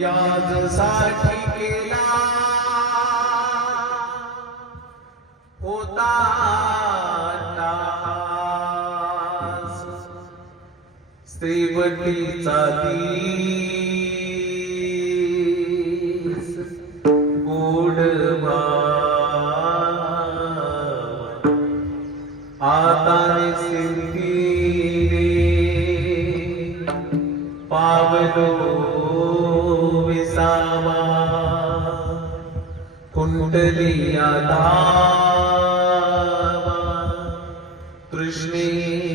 याज साठी केला होता दास श्रीवतीचा दीस गोड आता सिंधीने पावलो विसावा कुंडलिया धावा तृष्णेचिया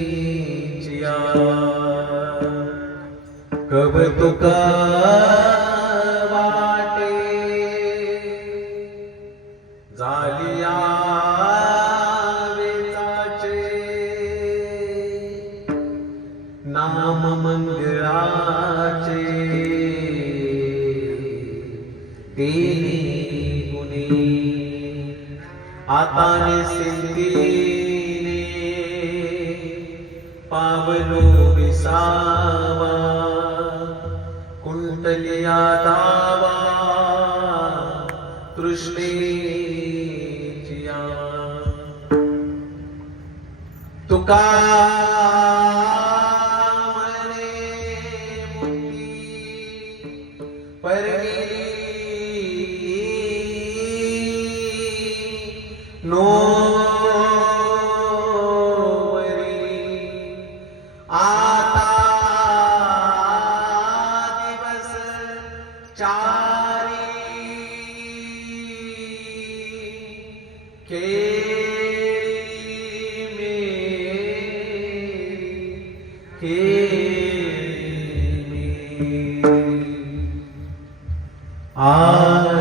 कवतुक वाटे झालिया नाम मंगळाचे तेने गुणे आता सिंधीने पावलो विसावा कुंडलिया धावा तृष्णेचिया तुका नो आता दिवस चारी खेळी में आता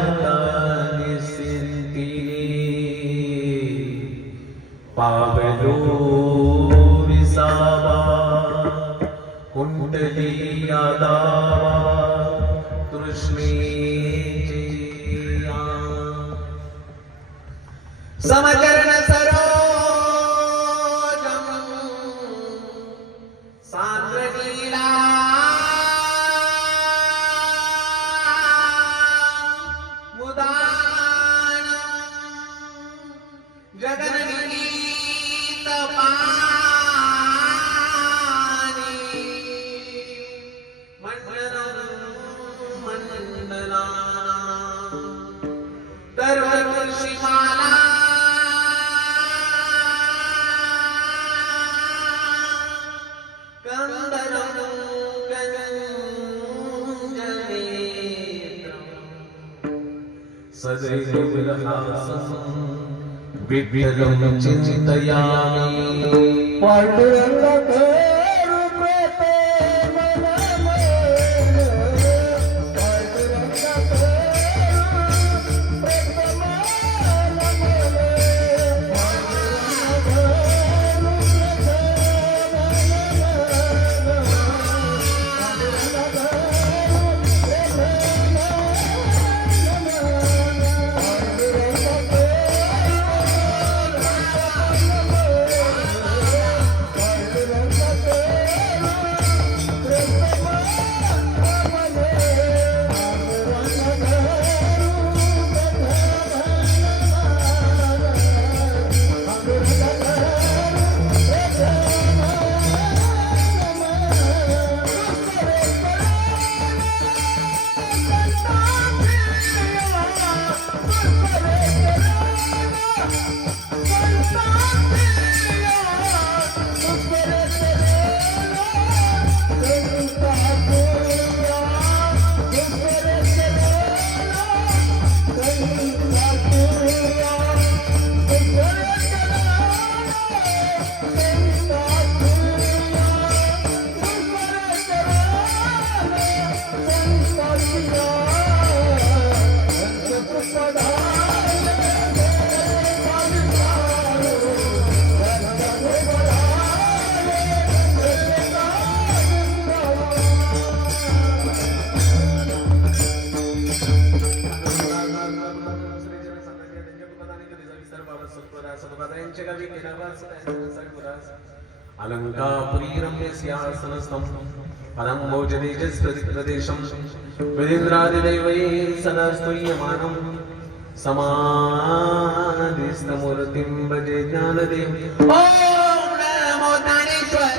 पावलो विसावा कुंडलिया धावा तृष्णेचिया समचरण सरोजम सांद्रलीला मुदान जगन्नी सदैव विरहासं विठ्ठलं चिन्तयामि अलंकापुरी रम्य सिंहासनस्थं पदं भोजनेजस्प्रदेशं विदिन्द्रादिदैवै सदा स्तूयमानं समाधिस्थमूर्तिं भजे ज्ञानदेवं। ॐ नमो ज्ञानेश्वर।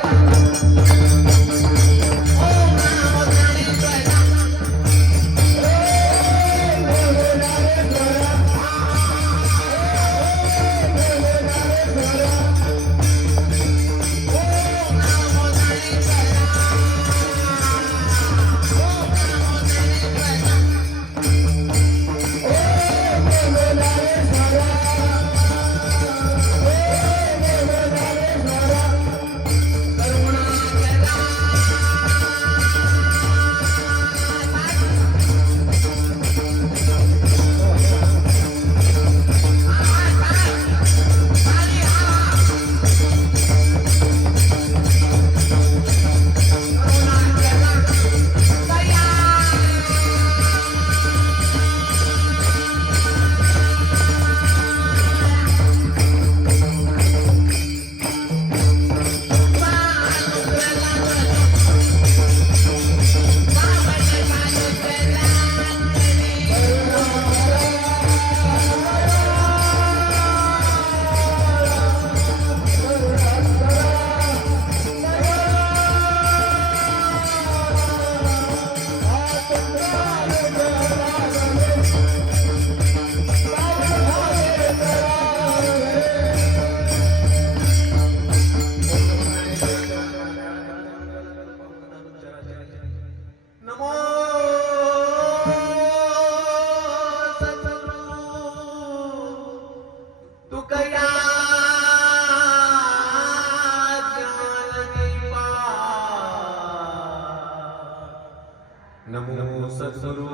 नमो सद्गुरु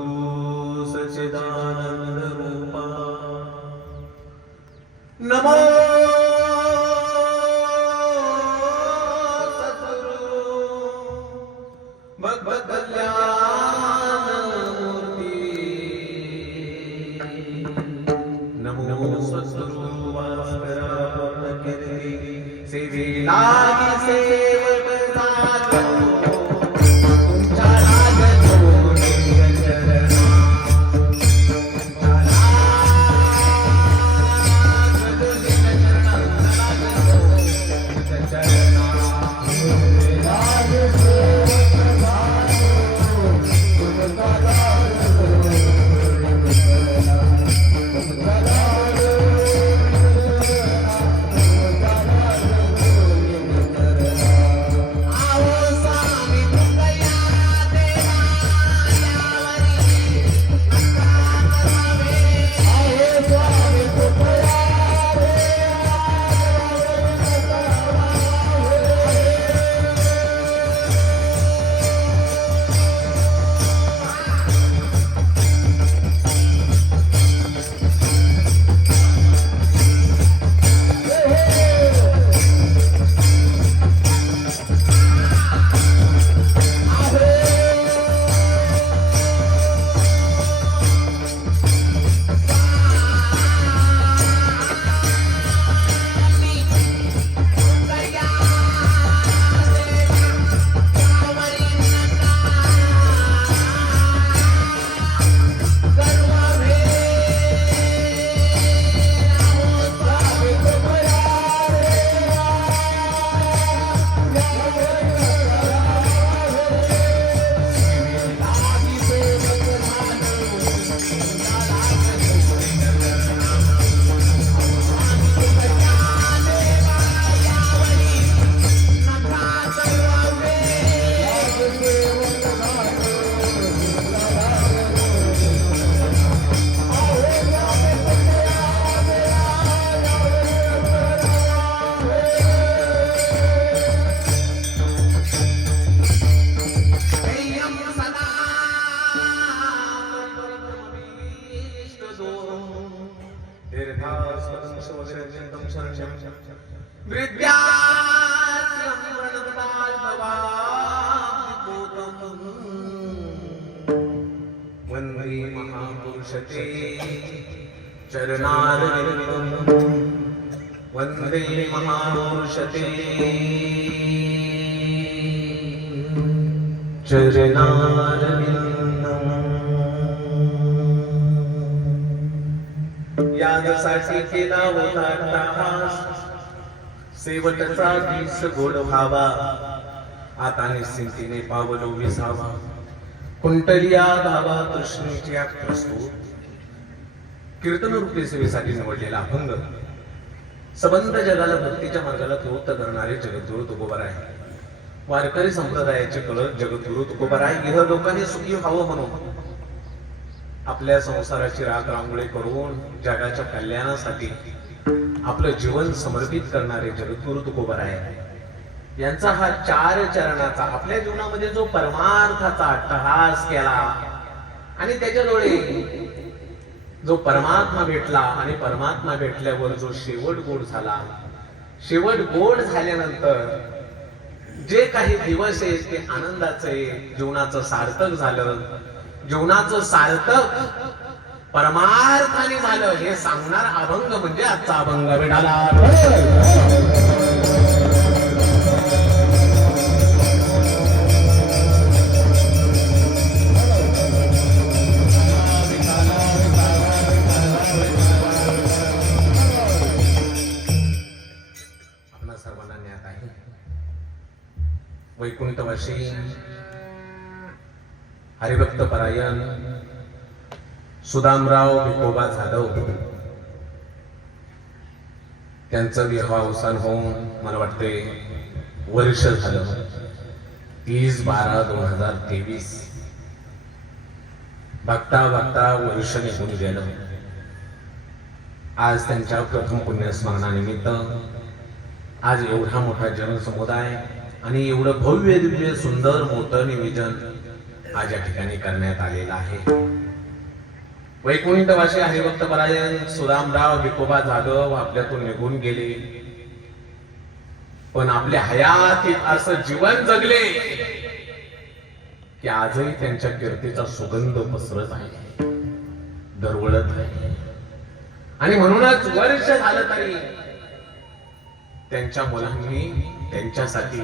सच्चिदानंद रूपा। नमो सद्गुरु भगवत कल्याण मूर्ति। नमो सद्गुरु भास्कर कीर्ति सेवी लागी सेवक साधो। वंदे महापुरुषते चरणारविन्दं वंदे महापुरुषते चरणारविन्दम्। फरियादसाठी केला होता अट्टहास, शेवटचा दिस गोड व्हावा, आता निश्चिंतीने पावलो विसावा, कुंटलिया धावा कृष्णेच्या प्रस्तुत. कीर्तन रूपी सेवेसाठी निवडलेला अभंग सबंध जगाला भक्तीच्या मार्गाला प्रवृत्त करणारे जगद्गुरु तुकोबार आहे. वारकरी संप्रदायाचे कळत जगद्गुरु तुकोबार आहे. इह लोकांनी सुखी व्हावं म्हणून आपल्या संसाराची राख रांगोळी करून जगाच्या कल्याणासाठी आपलं जीवन समर्पित करणारे जगद्गुरु तुकोबार आहे. यांचा हा 4 चरणाचा आपल्या जीवनामध्ये जो परमार्थाचा अट्टहास केला आणि त्याच्याजवळ जो परमात्मा भेटला आणि परमात्मा भेटल्यावर जो शेवट गोड झाला, शेवट गोड झाल्यानंतर जे काही दिवस आहेत ते आनंदाचे, जीवनाचं सार्थक झालं, जीवनाचं सार्थक परमार्थाने झालं हे सांगणार अभंग म्हणजे आजचा अभंग भेटाला. आपणा सर्वांना ज्ञात आहे वैकुंठवासी हरिभक्त परायण सुदामराव भिकोबा जाधव त्यांचं विवाहावसान होऊन मला वाटते वर्ष झालं. 30/12/2023 बघता बघता वर्ष निघून गेलं. आज त्यांच्या प्रथम पुण्यस्मरणानिमित्त आज एवढा मोठा जनसमुदाय आणि एवढं भव्य दिव्य सुंदर मोठं निवेदन आज या ठिकाणी करण्यात आलेलं आहे. वैकुंठवासी हरिभक्त परायण सुदामराव भिकोबा जाधव आपल्यातून निघून गेले, पण आपल्या हयातीत असं जीवन जगले की आजही त्यांच्या कीर्तीचा सुगंध पसरत आहे, दरवळत आहे. आणि म्हणूनच वर्ष झालं तरी त्यांच्या मुलांनी त्यांच्यासाठी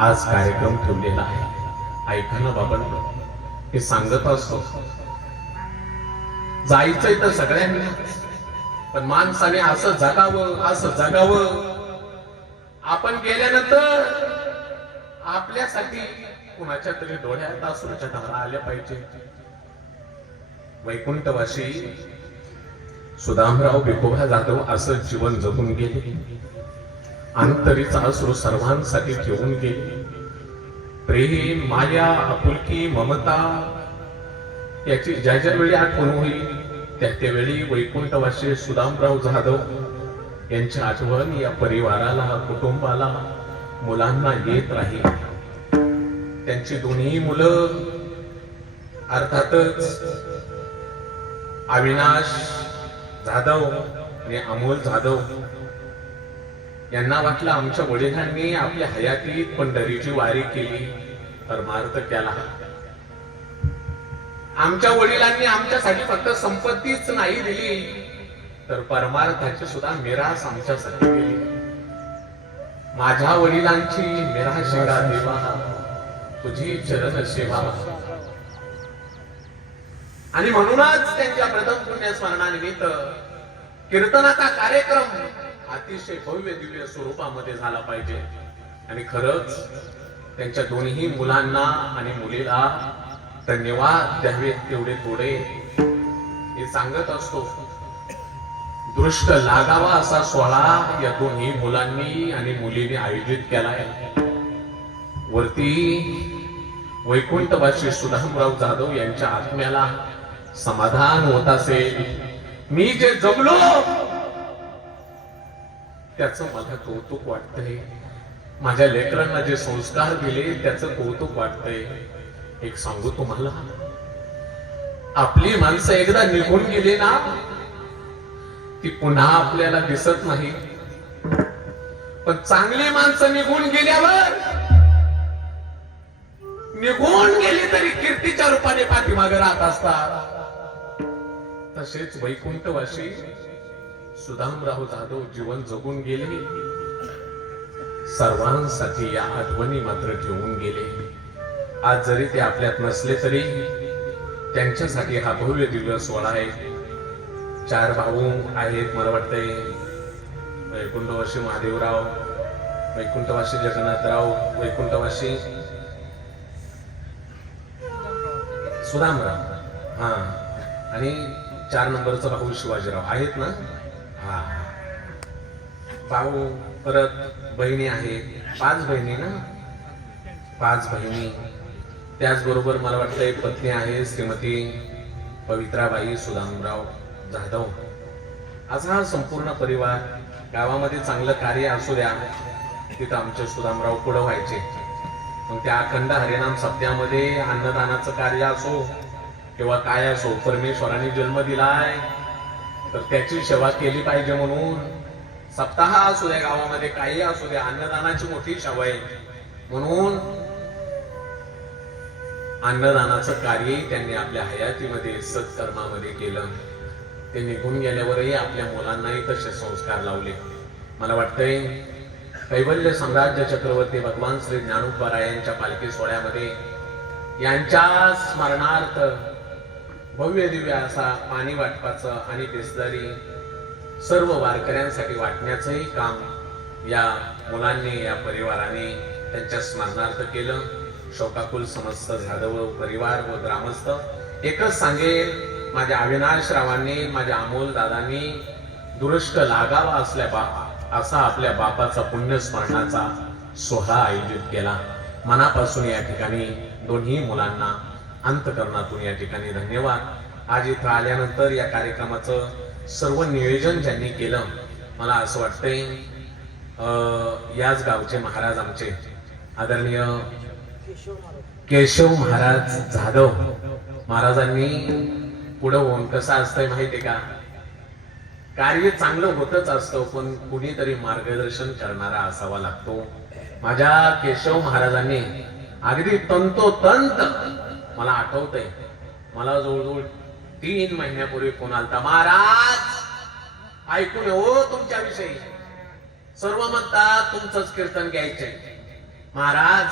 आज कार्यक्रम ठेवलेला आहे. ऐका ना बाबांनो, हे सांगत असतो जायचंय तर सगळ्यांनी, पण माणसाने असं जगावं. आपण गेल्यानंतर आपल्यासाठी कुणाच्या तरी डोळ्यात अश्रूच्या धारा आल्या पाहिजे. वैकुंठवासी सुदामराव भिकोबा जाधव असं जीवन जगून गेले, अंतरीचा अश्रू सर्वांसाठी ठेवून गेले. प्रेम, माया, आपुलकी, ममता याची ज्या ज्या वेळी आठवण होईल त्या वेळी वैकुंठवासी सुदामराव जाधव यांची आठवण या परिवाराला, कुटुंबाला, मुलांना येत राहील. त्यांची दोन्ही मुलं अर्थातच अविनाश जाधव आणि अमोल जाधव यांना वाटलं आमच्या वडिलांनी आपल्या हयातीत पंढरीची वारी केली, परमार्थ केला. आमच्या वडिलांनी आमच्यासाठी फक्त संपत्तीच नाही दिली तर परमार्थाची सुद्धा मिरास आमच्यासाठी दिली. माझ्या वडिलांची मिराशिका देवा तुझी चरण सेवा. आणि म्हणूनच त्यांच्या प्रथम पुण्यस्मरणानिमित्त कीर्तनाचा कार्यक्रम अतिशय भव्य दिव्य स्वरूपामध्ये झाला पाहिजे. आणि खरंच त्यांच्या दोन्ही मुलांना आणि मुलीला धन्यवाद द्यावे तेवढे थोडे हे सांगत असतो. दृष्ट लागावा असा सोहळा या दोन्ही मुलांनी आणि मुलीने आयोजित केलाय. वरती वैकुंठवासी सुदामराव जाधव यांच्या आत्म्याला समाधान होत असेल. मी जे जगलो त्याचं मला कौतुक वाटतंय, माझ्या लेकरांना जे संस्कार दिले त्याचं कौतुक वाटतंय. एक सांगू तुम्हाला, आपली माणसं एकदा निघून गेली ना ती पुन्हा आपल्याला दिसत नाही, पण चांगली माणसं निघून गेल्यावर निघून गेली तरी कीर्तीच्या रूपाने पाठीमागे राहत असतात. तसेच वैकुंठवासी सुदामराव जाधव जीवन जगून गेले, सर्वांसाठी या आठवणी मात्र ठेवून गेले. आज जरी ते आपल्यात नसले तरी त्यांच्यासाठी हा भव्य दिव्य सोहळा आहे. चार भाऊ आहेत. मला वाटतंय वैकुंठवासी महादेवराव, वैकुंठवासी जगन्नाथराव, वैकुंठवासी सुदामराव, हा, आणि 4 नंबरचा भाऊ शिवाजीराव आहेत ना. हा, भाऊ, परत बहिणी आहेत, 5 बहिणी ना, 5 बहिणी. त्याचबरोबर मला वाटतं पत्नी आहे श्रीमती पवित्राबाई सुदामराव जाधव. असा हा संपूर्ण परिवार. गावामध्ये चांगलं कार्य असू द्या, तिथं आमचे सुदामराव पुढं व्हायचे. मग त्या अखंड हरिनाम सप्त्यामध्ये अन्नदानाचं कार्य असो किंवा काय असो, परमेश्वराने जन्म दिलाय तर त्याची सेवा केली पाहिजे म्हणून सप्ताह असू द्या, गावामध्ये काही असू द्या, अन्नदानाची मोठी सेवा आहे म्हणून अन्नदानाचं कार्यही त्यांनी आपल्या हयातीमध्ये सत्कर्मामध्ये केलं. ते निघून गेल्यावरही आपल्या मुलांनाही तसे संस्कार लावले. मला वाटतंय कैवल्य साम्राज्य चक्रवर्ती भगवान श्री ज्ञानोबारायांच्या पालखी सोहळ्यामध्ये यांच्या स्मरणार्थ भव्य दिव्य असा पाणी वाटपाचं आणि बिस्लरी सर्व वारकऱ्यांसाठी वाटण्याचंही काम या मुलांनी, या परिवाराने त्यांच्या स्मरणार्थ केलं. शोकाकुल समस्त जाधव परिवार व ग्रामस्थ एकच सांगेल, माझ्या अविनाश रावांनी, माझ्या अमोल दादांनी दुरुष्ट लागावा असा आपल्या बापाचा पुण्यस्मरणाचा सोहळा आयोजित केला. मनापासून या ठिकाणी दोन्ही मुलांना अंतःकरणातून या ठिकाणी धन्यवाद. आज इथं आल्यानंतर या कार्यक्रमाचं सर्व नियोजन ज्यांनी केलं, मला असं वाटतंय याच गावचे महाराज आमचे आदरणीय केशव महाराज जाधव महाराजांनी पुढे होऊन कसं असतंय माहितीये का, कार्य चांगलं होतच असतं पण कुणीतरी मार्गदर्शन करणारा असावा लागतो. माझ्या केशव महाराजांनी अगदी तंतोतंत मला आठवतंय, मला जवळजवळ 3 महिन्यापूर्वी फोन आलता, महाराज ऐकून हो तुमच्याविषयी सर्व म्हणतात तुमचंच कीर्तन घ्यायचंय, महाराज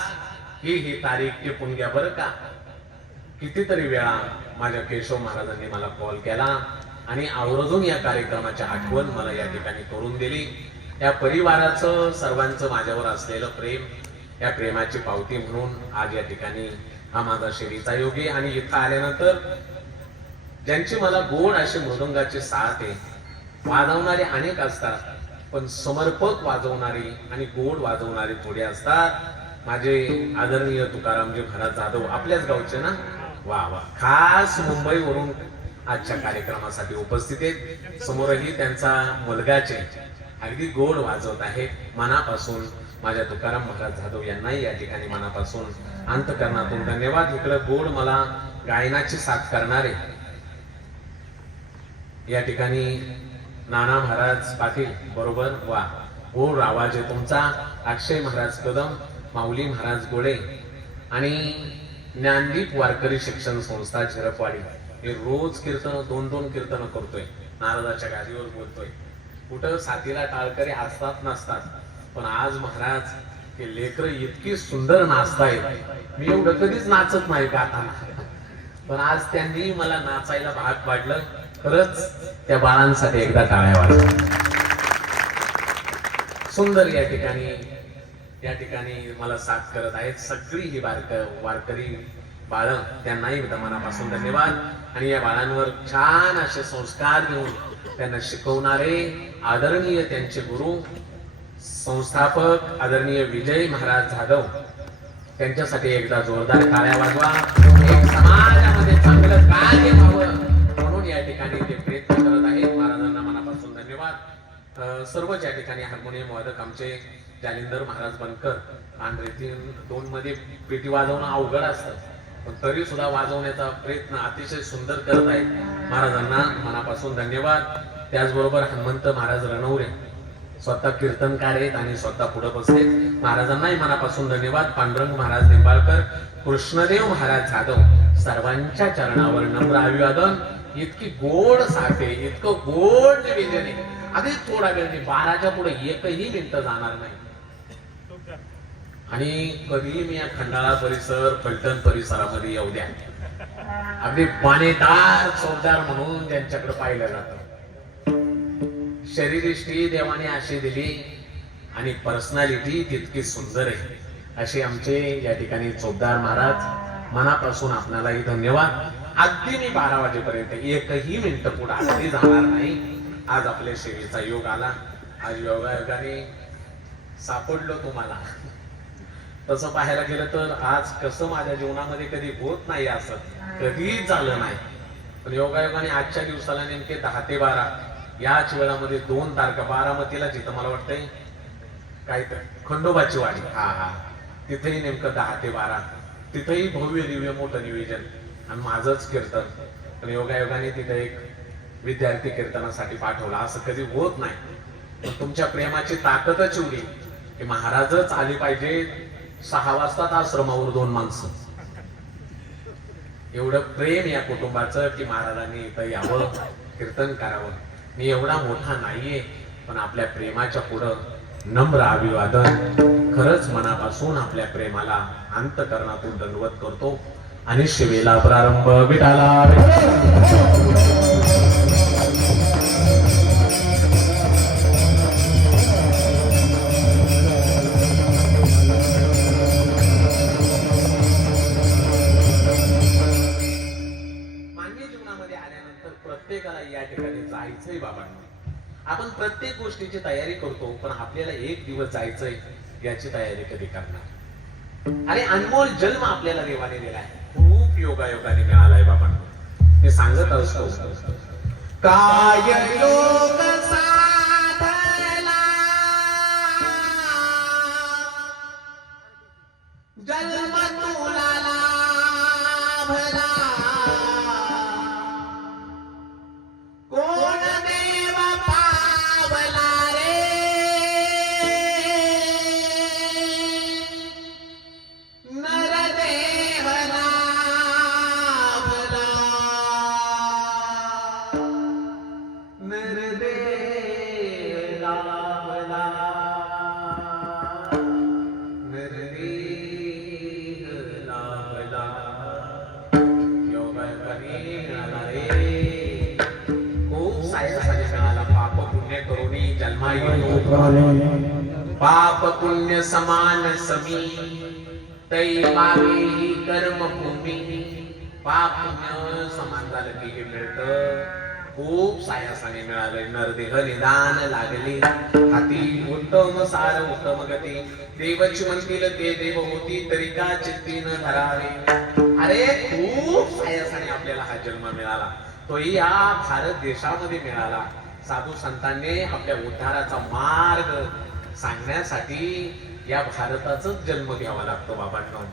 ही तारीख टिपून घ्या बरं का. कितीतरी वेळा माझ्या केशव महाराजांनी मला कॉल केला आणि आवर्जून या कार्यक्रमाची आठवण मला या ठिकाणी करून दिली. या परिवाराचं सर्वांचं माझ्यावर असलेलं प्रेम, या प्रेमाची पावती म्हणून आज या ठिकाणी हा माझा शेरीचा योग आहे. आणि इथं आल्यानंतर ज्यांची मला गोड अशी मृदंगाची साथ आहे, वाजवणारे अनेक असतात पण समर्पक वाजवणारी आणि गोड वाजवणारी थोडी असतात. माझे आदरणीय तुकारामजी महाराज जाधव आपल्याच गावचे ना, वा वा, खास मुंबईवरून आजच्या कार्यक्रमासाठी उपस्थित आहेत. समोरही त्यांचा मुलगाचे अगदी गोड वाजवत आहे. मनापासून माझ्या तुकाराम महाराज जाधव यांनाही या ठिकाणी मनापासून अंतःकरणातून धन्यवाद. इकडे गोड मला गायनाची साथ करणारे या ठिकाणी नाना महाराज पाटील बरोबर, वा गोड आवाज आहे तुमचा. अक्षय महाराज कदम, माऊली महाराज गोळे आणि ज्ञानदीप वारकरी शिक्षण संस्था झिरपवाडी हे रोज कीर्तन 2-2 कीर्तन करतोय, नारदाच्या गादीवर बोलतोय. कुठं साथीला टाळकरी असतात नसतात, पण आज महाराज हे लेकर इतकी सुंदर नाचतायत, मी एवढं कधीच नाचत नाही गाताना, पण आज त्यांनी मला नाचायला भाग पाडलं. खरंच त्या बाळांसाठी एकदा टाळ्या वाजवा. सुंदर या ठिकाणी मला साथ करत आहेत सगळी ही वारकरी बाळ, त्यांनाही मनापासून धन्यवाद. आणि या बाळांवर छान असे संस्कार देऊन त्यांना शिकवणारे आदरणीय त्यांचे गुरु संस्थापक आदरणीय विजय महाराज जाधव, त्यांच्यासाठी एकदा जोरदार टाळ्या वाजवा. एक समाजामध्ये चांगलं कार्य व्हावं म्हणून या ठिकाणी ते प्रयत्न करत आहेत. महाराजांना मनापासून धन्यवाद. सर्वच या ठिकाणी हार्मोनियम वादक आमचे जालिंदर महाराज बनकर, आणि 2 मध्ये पेटी वाजवणं अवघड असतं, पण तरी सुद्धा वाजवण्याचा प्रयत्न अतिशय सुंदर करत आहेत. महाराजांना मनापासून धन्यवाद. त्याचबरोबर हनुमंत महाराज रणवरे स्वतः कीर्तनकार आहेत आणि स्वतः पुढे बसले, महाराजांनाही मनापासून धन्यवाद. पांडुरंग महाराज निंबाळकर, कृष्णदेव महाराज जाधव, सर्वांच्या चरणावर नम्र अभिवादन. इतकी गोड साथे, इतकं गोड निवेदन आहे. अगदी थोडा वेळ, 12च्या पुढे एकही मिनिट जाणार नाही. आणि कधी मी या खंडाळा परिसर, फलटण परिसरामध्ये येऊ द्या, अगदी पाणीदार चौकदार म्हणून त्यांच्याकडे पाहिलं जातं. शरीरयष्टी देवाने अशी दिली आणि पर्सनॅलिटी तितकी सुंदर आहे. असे आमचे या ठिकाणी चोपदार महाराज, मनापासून आपल्यालाही धन्यवाद. अगदी मी 12 वाजेपर्यंत एकही मिनिट पुढे अगदी जाणार नाही. आज आपल्या सेवेचा योग आला. आज योगायोगाने सापडलो तुम्हाला. तसं पाहायला गेलं तर आज कसं माझ्या जीवनामध्ये कधी होत नाही, असं कधीच झालं नाही. पण योगायोगाने आजच्या दिवसाला नेमके 10 ते 12 याच वेळामध्ये 2 तारखा बारामतीला, जिथं मला वाटतंय काय तर खंडोबाची वाडी, तिथेही नेमकं 10 ते 12 तिथेही भव्य दिव्य मोठं नियोजन आणि माझंच कीर्तन. पण योगायोगाने तिथे एक विद्यार्थी कीर्तनासाठी पाठवला. असं कधी होत नाही. पण तुमच्या प्रेमाची ताकदच एवढी की महाराजच आली पाहिजे. 6 वाजता आश्रमावर 2 माणसं. एवढं प्रेम या कुटुंबाचं की महाराजांनी इथं यावं, कीर्तन करावं. मी एवढा मोठा नाहीये, पण आपल्या प्रेमाच्या पुढं नम्र अभिवादन, खरंच मनापासून आपल्या प्रेमाला अंतःकरणातून दंडवत करतो आणि शिवेला प्रारंभ विठाला. मानवी जीवनामध्ये आल्यानंतर प्रत्येकाला या ठिकाणी जायचंय बाबांना. आपण प्रत्येक गोष्टीची तयारी करतो, पण आपल्याला एक दिवस जायचंय याची तयारी कधी करणार? अरे अनमोल जन्म आपल्याला देवाने दिलाय, खूप योगायोगाने मिळालाय बाबांना. मी सांगत असतो, काय योग साधला जन्म तुला लाभला, कोण देव पावला रे, नरदेह लाभला, नरदेह लाभला, नरदेह लाभला. योगायोगाने मिळाला रे, खूप सायसाने मिळाला. पाप पुण्य करुणी जन्मा येतो, पाप पुण्य समान समी, तै पावे ही कर्मभूमी. पाप पुण्य समान झालं की हे मिळतं. खूप सायसाने मिळाले. नरदेह निदान लागले हाती, उत्तम सार उत्तम गती, देवची म्हणतील ते देव होती, तरी का चित्ती न धरावे. अरे खूप सायसाने आपल्याला हा जन्म मिळाला, तोही या भारत देशामध्ये मिळाला. साधू संतांनी आपल्या उद्धाराचा मार्ग सांगण्यासाठी या भारताचाच जन्म घ्यावा लागतो बाबांनो.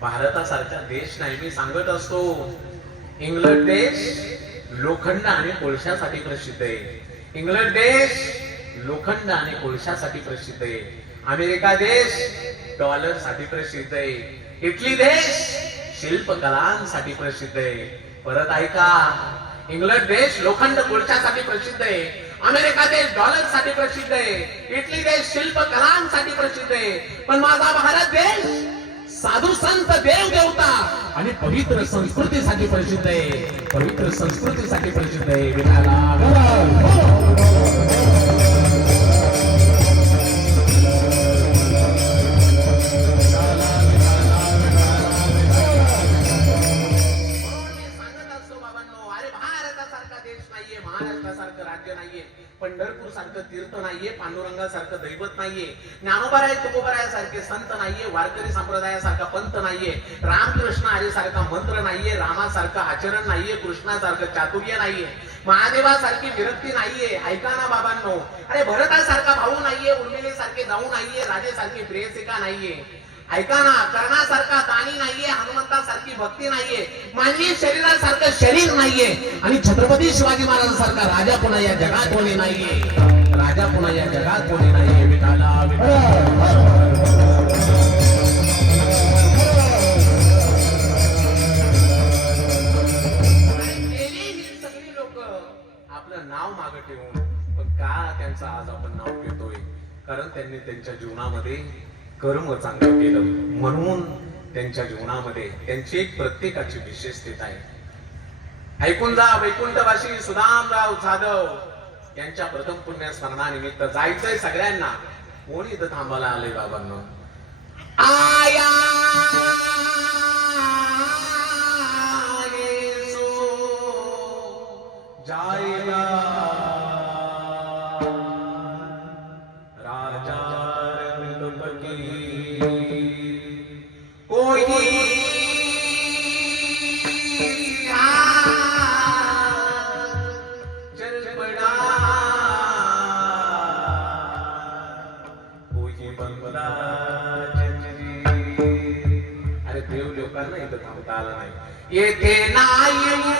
भारतासारखा देश नाही. मी सांगत असतो, इंग्लंड देश लोखंड आणि कोळशासाठी प्रसिद्ध आहे. इंग्लंड देश लोखंड आणि कोळशासाठी प्रसिद्ध आहे. अमेरिका देश डॉलर साठी प्रसिद्ध आहे. इटली देश शिल्पकलांसाठी प्रसिद्ध आहे. परत ऐका, इंग्लंड देश लोखंड कोळशासाठी प्रसिद्ध आहे. अमेरिका देश डॉलर साठी प्रसिद्ध आहे. इटली देश शिल्पकलांसाठी प्रसिद्ध आहे. पण माझा भारत देश साधू संत देव देवता आणि पवित्र संस्कृतीसाठी प्रसिद्ध आहे. पवित्र संस्कृतीसाठी प्रसिद्ध आहे. महाराष्ट्रासारखं राज्य नाहीये, पंढरपूर सारखं तीर्थ नाहीये, पांडुरंगासारखं दैवत नाहीये, ज्ञानोबाराय तुकोबारायासारखे संत नाहीये, वारकरी संप्रदायासारखा पंथ नाहीये, रामकृष्ण हरी सारखा मंत्र नाहीये, रामासारखं आचरण नाहीये, कृष्णासारखं चातुर्य नाहीये, महादेवासारखी विरक्ती नाहीये. ऐका ना बाबांनो, अरे भरतासारखा भाऊ नाहीये, उर्मिलेसारखे जाऊ नाहीये, राजेसारखी प्रेयसिका नाहीये. ऐका ना, कर्णासारखा दानी नाहीये, हनुमंतासारखी भक्ती नाहीये, मानवी शरीरासारखं शरीर नाहीये, आणि छत्रपती शिवाजी महाराजांसारखा राजा पुन्हा या जगात कोणी नाहीये. राजा पुन्हा या जगात कोणी नाहीये. विठाला सगळी लोक आपलं नाव मागे ठेवून, पण का त्यांचं आज आपण नाव घेतोय? कारण त्यांनी त्यांच्या जीवनामध्ये कर्म चांगलं केलं, म्हणून त्यांच्या जीवनामध्ये त्यांची एक प्रत्येकाची विशेषता आहे. ऐकून जा, वैकुंठवासी सुदामराव जाधव यांच्या प्रथम पुण्य स्मरणानिमित्त जायचंय सगळ्यांना. कोणी इथं थांबायला आलंय बाबांनो? आया जाएगा राजा रंगपकी कोई चल पड़ा कोई बंगला जंजीर. अरे देव लोकांना इथं थांबता आलं नाही. येथे नाही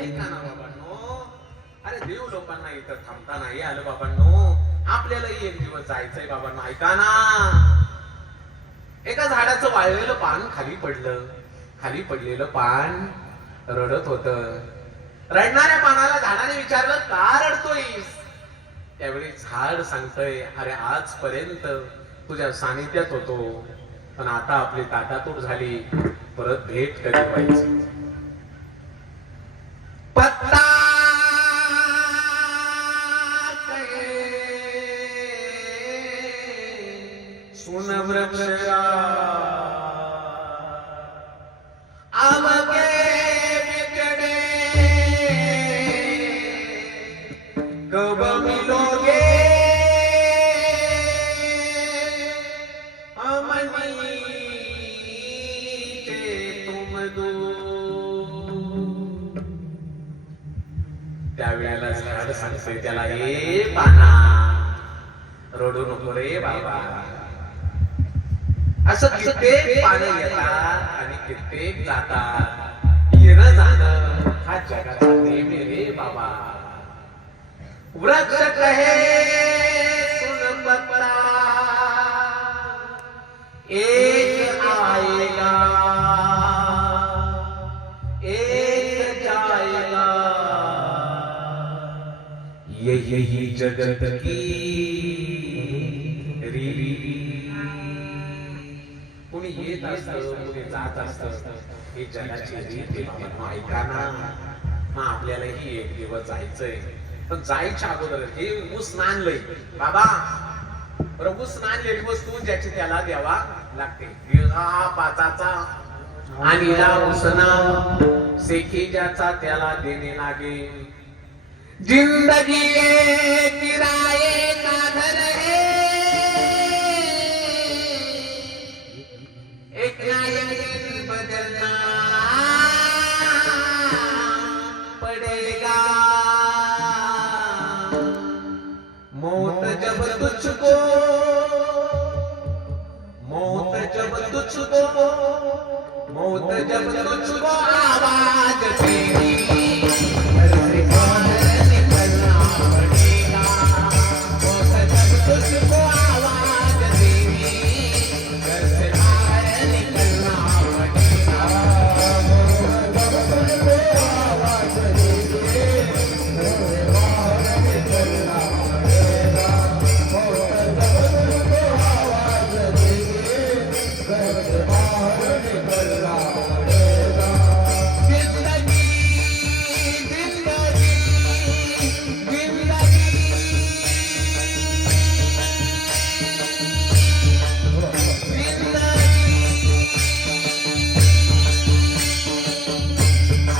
ऐका ना बाबांनो. अरे देव लोकांना इथं थांबता नाही आलं बाबांनो. आपल्यालाही एक दिवस जायचंय बाबांनो. ऐका ना. एका झाडाचं वाळलेलं पान खाली पडलं. खाली पडलेलं पान रडत होत. रडणाऱ्या पानाला झाडाने विचारलं, का रडतोयस? त्यावेळी झाड सांगतय, अरे आजपर्यंत तुझ्या सानिध्यात होतो, पण आता आपली ताटातूट झाली, परत भेट कधी व्हायची? पत्ता सुन वृक्षरा आवगे बिगड़े कब मिलोगे अमनी के तुम दो. त्यावेळेला झाड सांगते त्याला, ए पाना रडू नको रे बाबा. असं कित्येक पानं येतात आणि कित्येक जातात. येणं जाणं हा जगाचा नेम रे बाबा. वृक्ष कहे सुन पत्ता एक आएगा एक जाएगा, यही जगत की रीति. कुणी येत असतं, कुणी जात असतं, ही जगाची रीत आहे बाबा. ऐका ना. मग आपल्यालाही एक दिवस जायचंय, पण जायच्या अगोदर हे ऊस नानलंय बाबा. प्रभू स्नानलेली वस्तू ज्याची त्याला द्यावा लागते. हा पाचाचा आणि या उसना सेखी ज्याचा त्याला देणे लागे. जिंदगी किराए का घर है, एक ना एक दिन बदलना पड़ेगा. मौत जब तुझको तुझको, मौत जब तुझको आवाज तेरी, घर से बाहर निकलना पड़ेगा। मौत जब तुझको आवाज तेरी, घर से बाहर निकलना पड़ेगा। मौत जब तुझको आवाज तेरी, घर से बाहर निकलना पड़ेगा। मौत जब तुझको आवाज तेरी, घर से बाहर निकलना पड़ेगा। जिंदगी जिंदगी जिंदगी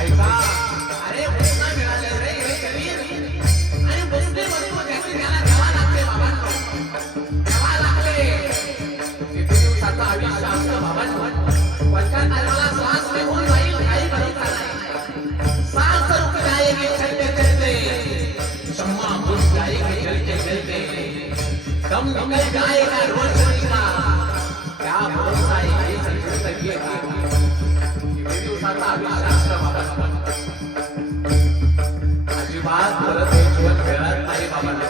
ऐका, अरे पुन्हा मिळालं रे हे शरीर, आणि बसते बसतो त्याची त्याला द्यावा लागते बाबांनो, द्यावा लागते. किती दिवसाचं आयुष्य असतं बाबांनो, कोणत्या टायमाला श्वास निघून जाईल काही भरोसा नाही. सांस रुक जाएगी चलते चलते, शम्मा बुझ जाएगी जलते जलते, दम निकल जाएगा रोशनी का, क्या भरोसा है इस जिंदगी का. किती दिवसाचं आयुष्य असतं बाबांनो, अजिबात परत हे जीवन मिळत नाही बाबांनो.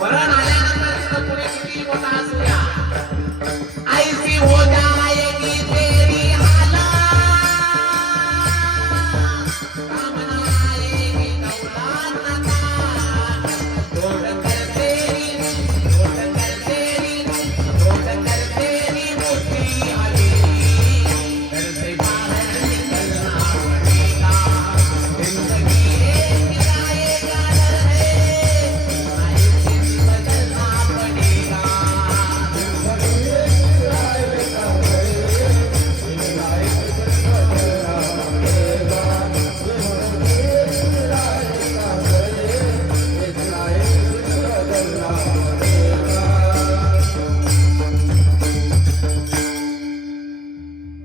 मरण आल्यानंतर तिथं पुढे किती मोठा असू द्या, ऐसी हो जाएगी तेरी हालत, काम न आएगी दौलत का, तोड़ कर तेरी मुट्ठी आली, घर से बाहर निकलना पड़ेगा. जिंदगी एक किराए का घर है, लाइफ बदलना पड़ेगा.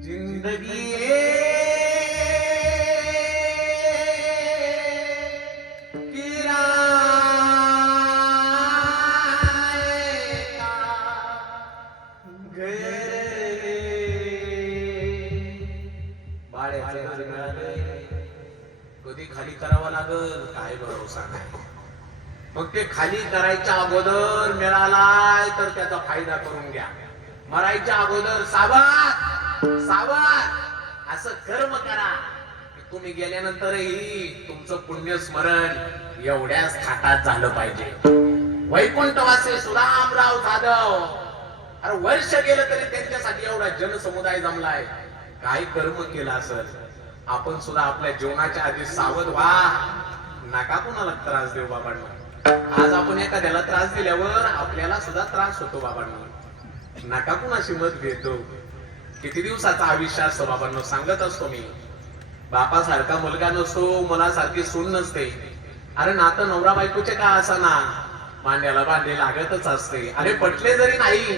जिंदगी कधी खाली करावं लागल काय भरोसा नाही. मग ते खाली करायच्या अगोदर मिळालाय तर त्याचा फायदा करून घ्या. मरायच्या अगोदर सावध सावध असं कर्म करा की तुम्ही गेल्यानंतरही तुमचं पुण्य स्मरण एवढ्याच थाटात झालं पाहिजे. वैकुंठवासी सुदामराव जाधव, अरे वर्ष गेलं तरी त्यांच्यासाठी एवढा जनसमुदाय जमलाय. काय कर्म केलं असेल. आपण सुद्धा आपल्या जीवनाच्या आधी सावध व्हा. नका कुणाला त्रास देऊ बाबांना. आज आपण एखाद्याला त्रास दिल्यावर आपल्याला सुद्धा त्रास होतो बाबांना. नका कुणाशी मत घेतो. किती दिवसाचा आयुष्य असतो बाबांना सांगत असतो मी. बापासारखा मुलगा नसतो, मुलासारखी सून नसते. अरे नातं नवरा बायकोचे का असाना, मांड्याला बांधे लागतच असते. अरे पटले जरी नाही,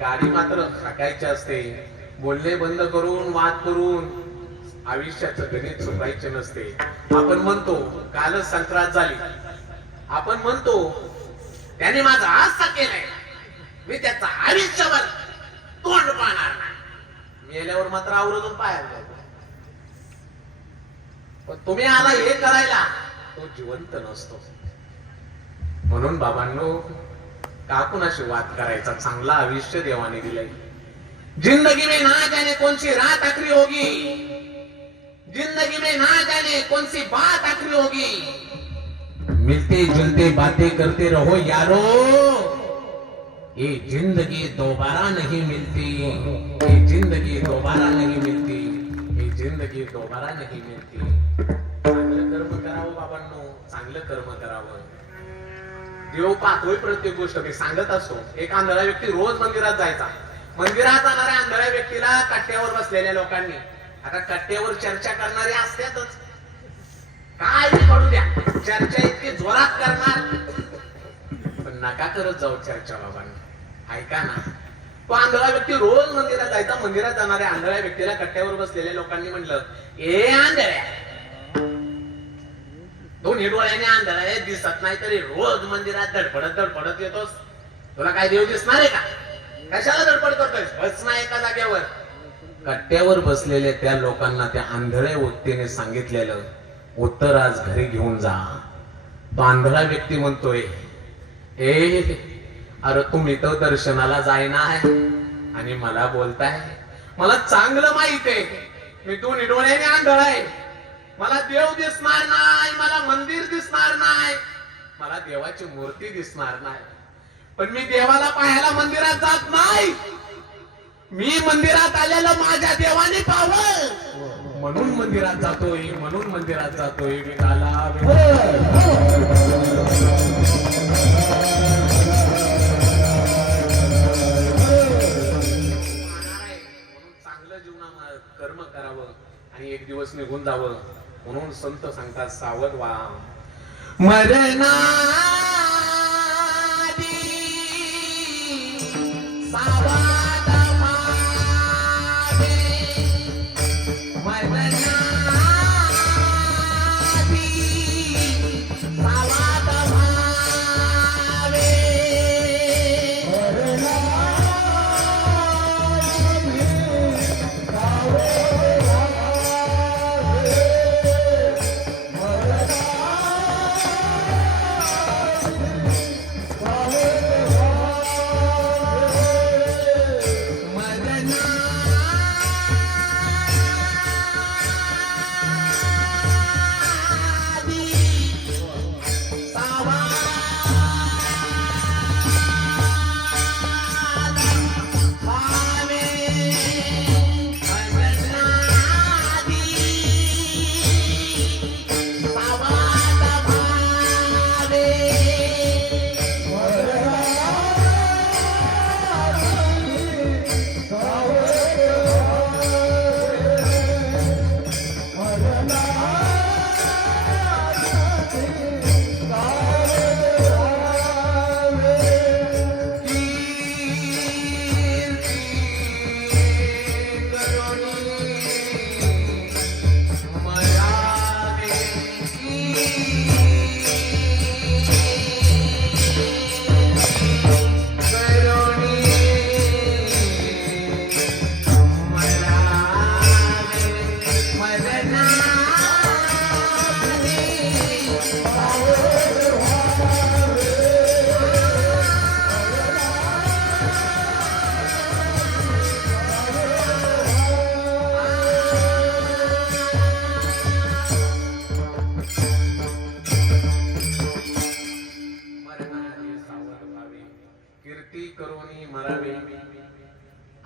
गाडी मात्र हाकायची असते. बोलणे बंद करून वाद करून आयुष्याचं गणित सुटायचे नसते. आपण म्हणतो कालच संक्रांत झाली, आपण म्हणतो त्याने माझा आस्था केलाय, मी त्याचा आयुष्यभर तोंड पाहणार नाही. मेल्यावर मात्र आवरून पाहायला जातो. पण तुम्ही आला हे करायला, तो जिवंत नसतो. म्हणून बाबांनो, का कुणाशी वाद करायचा. चांगला आयुष्य देवाने दिलंय. जिंदगी में ना जाने कौन सी रात आखिरी होगी, जिंदगी में ना जाने कौन सी बात आखिरी होगी. मिलते जुलते बातें करते रहो यारो, ये जिंदगी दोबारा नहीं मिलती, ये जिंदगी दोबारा नहीं मिलती, ये जिंदगी दोबारा नहीं मिलती. चांगलं कर्म करावं बाबांनो, चांगलं कर्म करावं. देव पाहतोय प्रत्येक गोष्ट. मी सांगत असतो, एक आंधळा व्यक्ती रोज मंदिरात जायचा. मंदिरात जाणाऱ्या आंधळ्या व्यक्तीला कट्ट्यावर बसलेल्या लोकांनी, आता कट्ट्यावर चर्चा करणारे असतातच, काय पडू द्या, चर्चा इतकी जोरात करणार. पण नका करत जाऊ चर्चा बाबांनी. ऐका ना, तो आंधळा व्यक्ती रोज मंदिरात जायचा. मंदिरात जाणाऱ्या आंधळ्या व्यक्तीला कट्ट्यावर बसलेल्या लोकांनी म्हणलं, ए आंधळ्या, दोन्ही डोळ्याने आंधळा दिसत नाही तरी रोज मंदिरात धडपडत येतोस, तुला काय देव दिसणार आहे का. कशाला धडपड करतोय? बस ना एका जागेवर. कट्ट्यावर बसलेल्या त्या लोकांना त्या आंधळ्या व्यक्तीने सांगितलेलं उत्तर आज घरी घेऊन जा. तो आंधळा व्यक्ती म्हणतोय, अरे तुम्ही तर दर्शनाला जायना आहे आणि मला बोलताय. मला चांगलं माहित आहे मी दोन्ही डोळ्याने आंधळा आहे. मला देव दिसणार नाही, मला मंदिर दिसणार नाही, मला देवाची मूर्ती दिसणार नाही. पण मी देवाला पाहायला मंदिरात जात नाही. मी मंदिरात आलेलं माझ्या देवाने पाहावं म्हणून मंदिरात जातोय, म्हणून मंदिरात जातोय. विगाला चांगलं जीवनात कर्म करावं आणि एक दिवस निघून जावं म्हणून संत सांगतात सावध व्हा. मरणादी सावध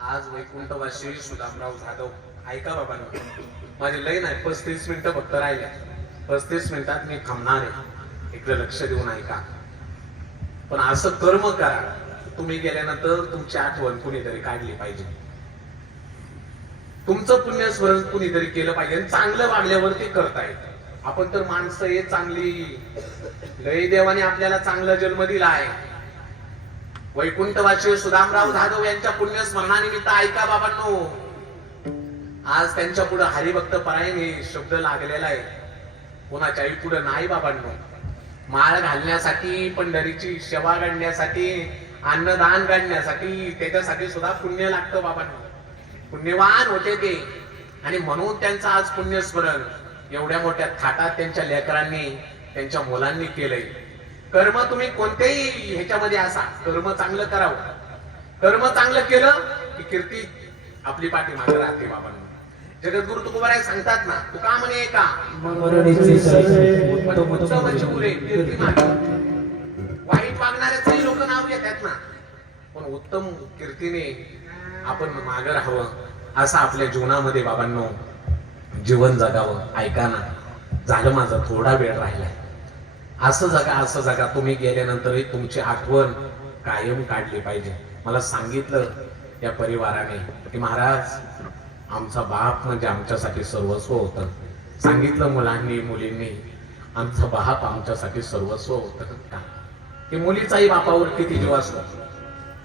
आज वैकुंठवासी सुदामराव जाधव. ऐका बाबांनो, माझी लय नाही 35 मिनिटं फक्त राहिले. 35 मिनिटात मी थांबणार आहे. इकडे लक्ष देऊन ऐका. पण असं कर्म करा तुम्ही गेल्यानंतर तुमची आठवण कुणीतरी काढली पाहिजे. तुमचं पुण्यस्मरण कुणीतरी केलं पाहिजे. चांगलं वागल्यावर ते करता येतं. आपण तर माणसं हे चांगली, लय देवाने आपल्याला चांगला जन्म दिला आहे. वैकुंठवासी सुदामराव जाधव यांच्या पुण्यस्मरणानिमित्त ऐका बाबांनो, आज त्यांच्या पुढे हरिभक्त परायणे शब्द लागलेला आहे. कोणाच्याही पुढे नाही बाबांनो. माळ घालण्यासाठी, पंढरीची सेवा घडण्यासाठी, अन्नदान घडण्यासाठी, त्याच्यासाठी सुद्धा पुण्य लागतं बाबांनो. पुण्यवान होते ते आणि म्हणून त्यांचं आज पुण्यस्मरण एवढ्या मोठ्या थाटात त्यांच्या लेकरांनी, त्यांच्या मुलांनी केलंय. कर्म तुम्ही कोणत्याही ह्याच्यामध्ये असा कर्म चांगलं करावं. कर्म चांगलं केलं की कीर्ती आपली पाठीमागे राहते बाबांनो. जगद्गुरु तुकोबाराय सांगतात ना, तुका म्हणे का वाईट वागणाऱ्याचंही लोक नाव घेतात ना, पण उत्तम कीर्तीने आपण मागे राहावं. असं आपल्या जीवनामध्ये बाबांनो जीवन जगावं. ऐका ना, झालं माझा थोडा वेळ राहिलाय. असं जगा, असं जगा. तुम्ही गेल्यानंतरही तुमची आठवण कायम काढली पाहिजे. मला सांगितलं या परिवाराने की महाराज आमचा बाप म्हणजे आमच्यासाठी सर्वस्व होतं. सांगितलं मुलांनी, मुलींनी, आमचा बाप आमच्यासाठी सर्वस्व होतं का? की मुलीचाही बापावर किती जीव असतो.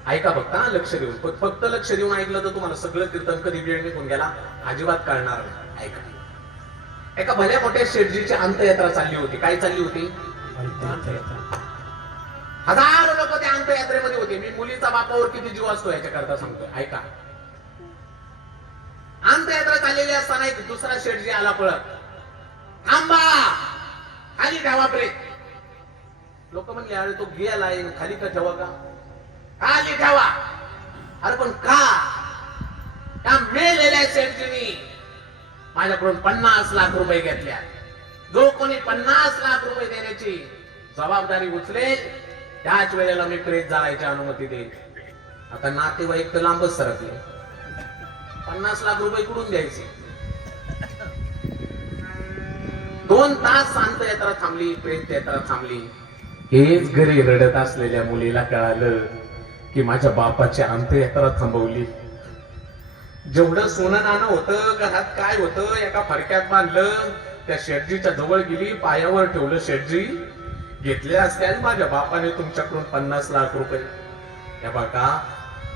ऐका बघता लक्ष देऊन. फक्त लक्ष देऊन ऐकलं तर तुम्हाला सगळं कीर्तन कधी वेळ निघून गेला अजिबात कळणार नाही. ऐका, एका भल्या मोठ्या शेठजीची अंत्ययात्रा चालली होती. काय चालली होती? हजारो लोक त्या अंत्ययात्रेमध्ये होते. मी मुलीचा बापावर किती जीव असतो याच्याकरता सांगतोय, ऐका. अंत्ययात्रा चाललेली असताना एक दुसरा शेठजी आला पळत. थांबा, खाली ठेवा ब्रेक. लोक म्हणले अरे तो गेलाय, खाली का ठेवा का? खाली ठेवा. अरे पण का? त्या मेलेल्या शेठजीनी माझ्याकडून 50 लाख रुपये घेतल्या. जो कोणी 50 लाख रुपये देण्याची जबाबदारी उचलेल त्याच वेळेला मी प्रेत जाळायची अनुमती देईल. आता नातेवाईक तर लांबच सरकले. 50 लाख रुपये कुठून द्यायचे? 2 तास अंत्ययात्रा थांबली, प्रेत यात्रा थांबली. हेच घरी रडत असलेल्या मुलीला कळालं की माझ्या बापाची अंत्ययात्रा थांबवली. जेवढं सोनं नाणं होतं, घरात काय होतं, एका फडक्यात बांधलं. त्या शेठजीच्या जवळ गेली, पायावर ठेवलं. शेठजी, घेतले असत्याल माझ्या बापाने तुमच्याकडून 50 लाख रुपये. या बघा,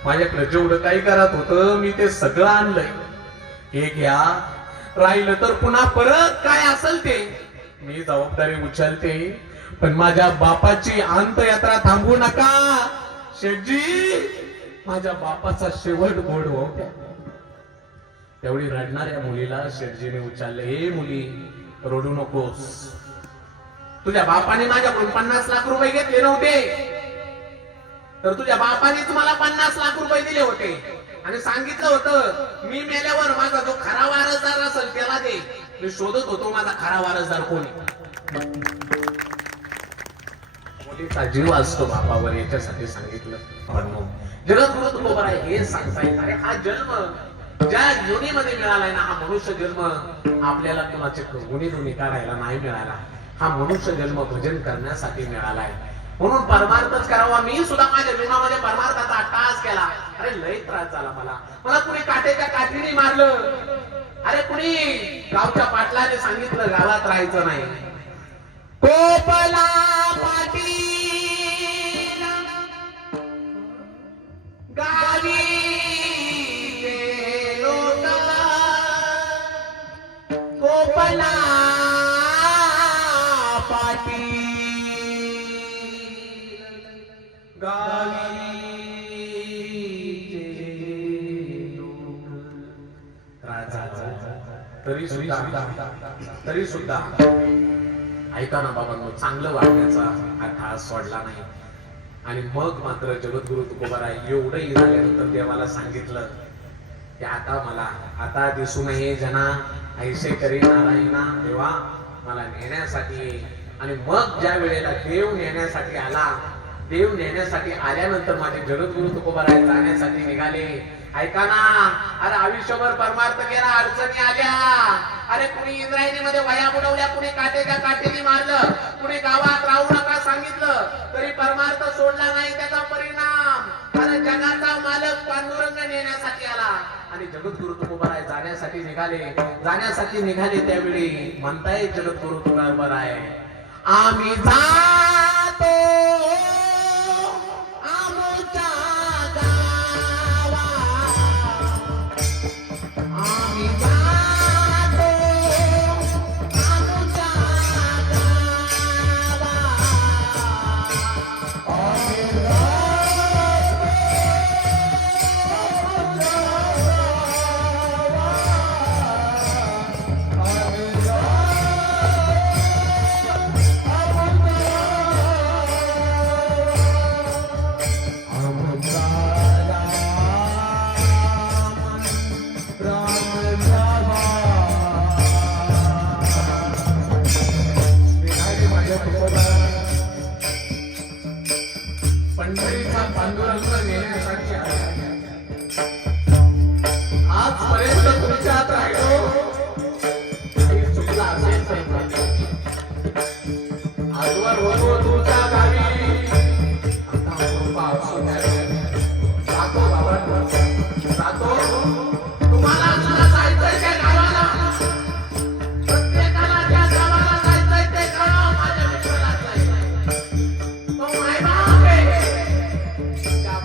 माझ्याकडे जेवढं काही घरात होतं मी ते सगळं आणलंय. हे घ्या, राहिलं तर पुन्हा परत काय असेल ते मी जबाबदारी उचलते, पण माझ्या बापाची अंत्ययात्रा थांबवू नका. शेठजी, माझ्या बापाचा शेवट गोड होऊ द्या. तेवढी रडणाऱ्या मुलीला शेठजीने उचलले. हे मुली, रडू नकोस. तुझ्या बापाने माझ्याकडून 50 लाख रुपये घेतले नव्हते, तर तुझ्या बापानेच मला 50 लाख रुपये दिले होते आणि सांगितलं होतं मी मेल्यावर माझा जो खरा वारसदार असेल त्याला दे. मी शोधत होतो माझा खरा वारसदार कोणी. मुलीचा जीव असतो बापावर याच्यासाठी सांगितलं. जगद्गुरु तुकोबा हे सांगतायत, अरे हा जन्म ज्या योनीमध्ये मिळालाय ना, हा मनुष्य जन्म आपल्याला कुणाचे गुणी काढायला नाही मिळाला. हा मनुष्य जन्म भजन करण्यासाठी मिळालाय. म्हणून परमार्थच करावा. मी सुद्धा माझ्या जीवनामध्ये परमार्थाचा अट्टाहास केला. अरे लय त्रास झाला मला कुणी काटेच्या काठीने मारलं. अरे कुणी गावच्या पाटलाने सांगितलं गावात राहायचं नाही. कोपला पाटील गावी कोपला पाटील गावी तरी सुद्धा ऐका ना बाबांनो, चांगलं वागण्याचा अट्टहास सोडला नाही. आणि मग मात्र जगद्गुरु तुकोबा एवढंही झाल्यानंतर देवाला सांगितलं की आता दिसू नये जना ऐसे करी नारायणा, देवा मला नेण्यासाठी. आणि मग ज्या वेळेला देव नेण्यासाठी आल्यानंतर माझे जगद्गुरु तुकोबा जाण्यासाठी निघाले. ऐका ना, अरे आयुष्यभर परमार्थ केला, अडचणी आल्या. अरे कुणी इंद्रायणीमध्ये वया बुडवल्या, कुणी काटेच्या काठीने मारलं, कुणी गावात राहू नका सांगितलं, तरी परमार्थ सोडला नाही. त्याचा परिणाम अरे जगाचा मालक पांडुरंग नेण्यासाठी आला आणि जगद्गुरु तुकोबा जाण्यासाठी निघाले. त्यावेळी म्हणताय जगद्गुरु तुकोबा आम्ही जातो आमच्या गावा, आम्ही जातो आमच्या गावा, आम्ही पंढरीचा पांडुरंग नेण्यासाठी आजपर्यंत तुमच्यात राहिलो. चुकला असेल तर आजवर होतो तुमच्या गावी. आता कृपा असो जातो बाबा, जातो. तुम्हाला सुद्धा जायचंय त्या गावाला. प्रत्येकाला त्या गावाला जायचंय. ते गाव माझ्या मित्राला जायचंय. तो मायबाप आहे. त्या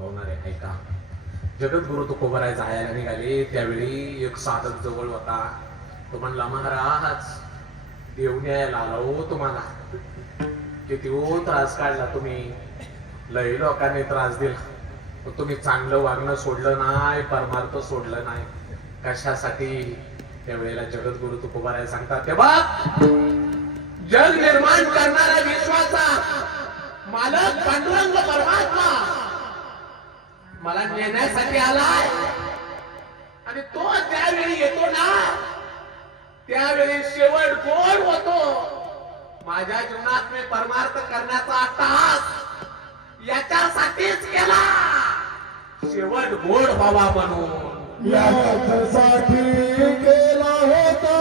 अनुभवणारे ऐका. जगद्गुरु तुकोबाराय जायला निघाले त्यावेळी एक साधक जवळ होता. तो म्हणला, महाराज देव न्यायला आला हो तुम्हाला. किती हो त्रास काढला तुम्ही, लय लोकांनी त्रास दिला, पण तुम्ही चांगलं वागणं सोडलं नाही, परमार्थ सोडलं नाही. कशासाठी? त्यावेळेला जगद्गुरु तुकोबाराय सांगतात, तेव्हा जग निर्माण करणारा विश्वाचा मालक पांडुरंग परमात्मा मला नेण्यासाठी आलाय. आणि तो त्यावेळी येतो ना, त्यावेळी शेवट गोड होतो. माझ्या जीवनात मी परमार्थ करण्याचा तास याच्यासाठीच केला, शेवट गोड व्हावा म्हणून याच्यासाठी केला होता.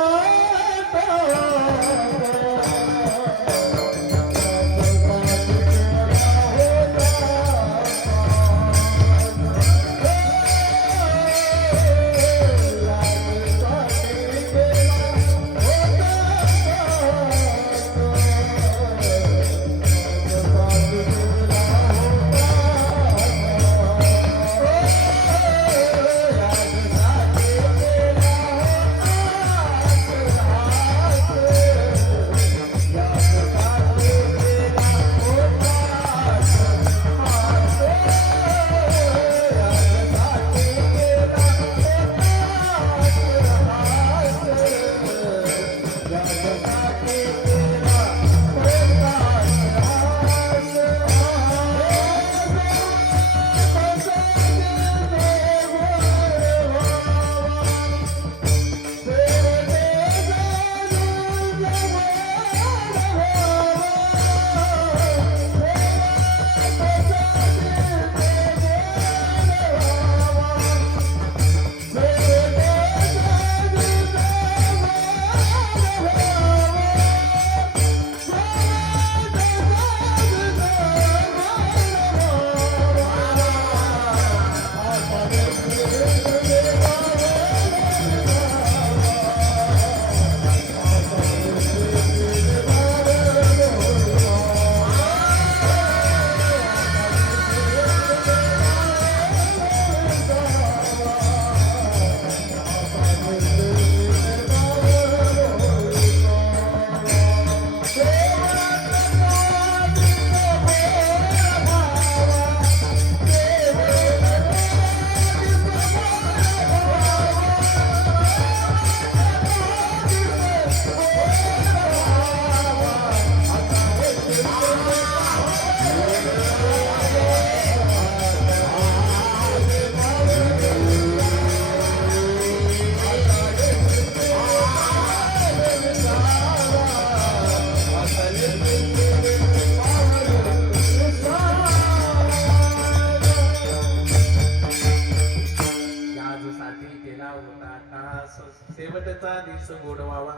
शेवटचा दिवस गोड व्हावा.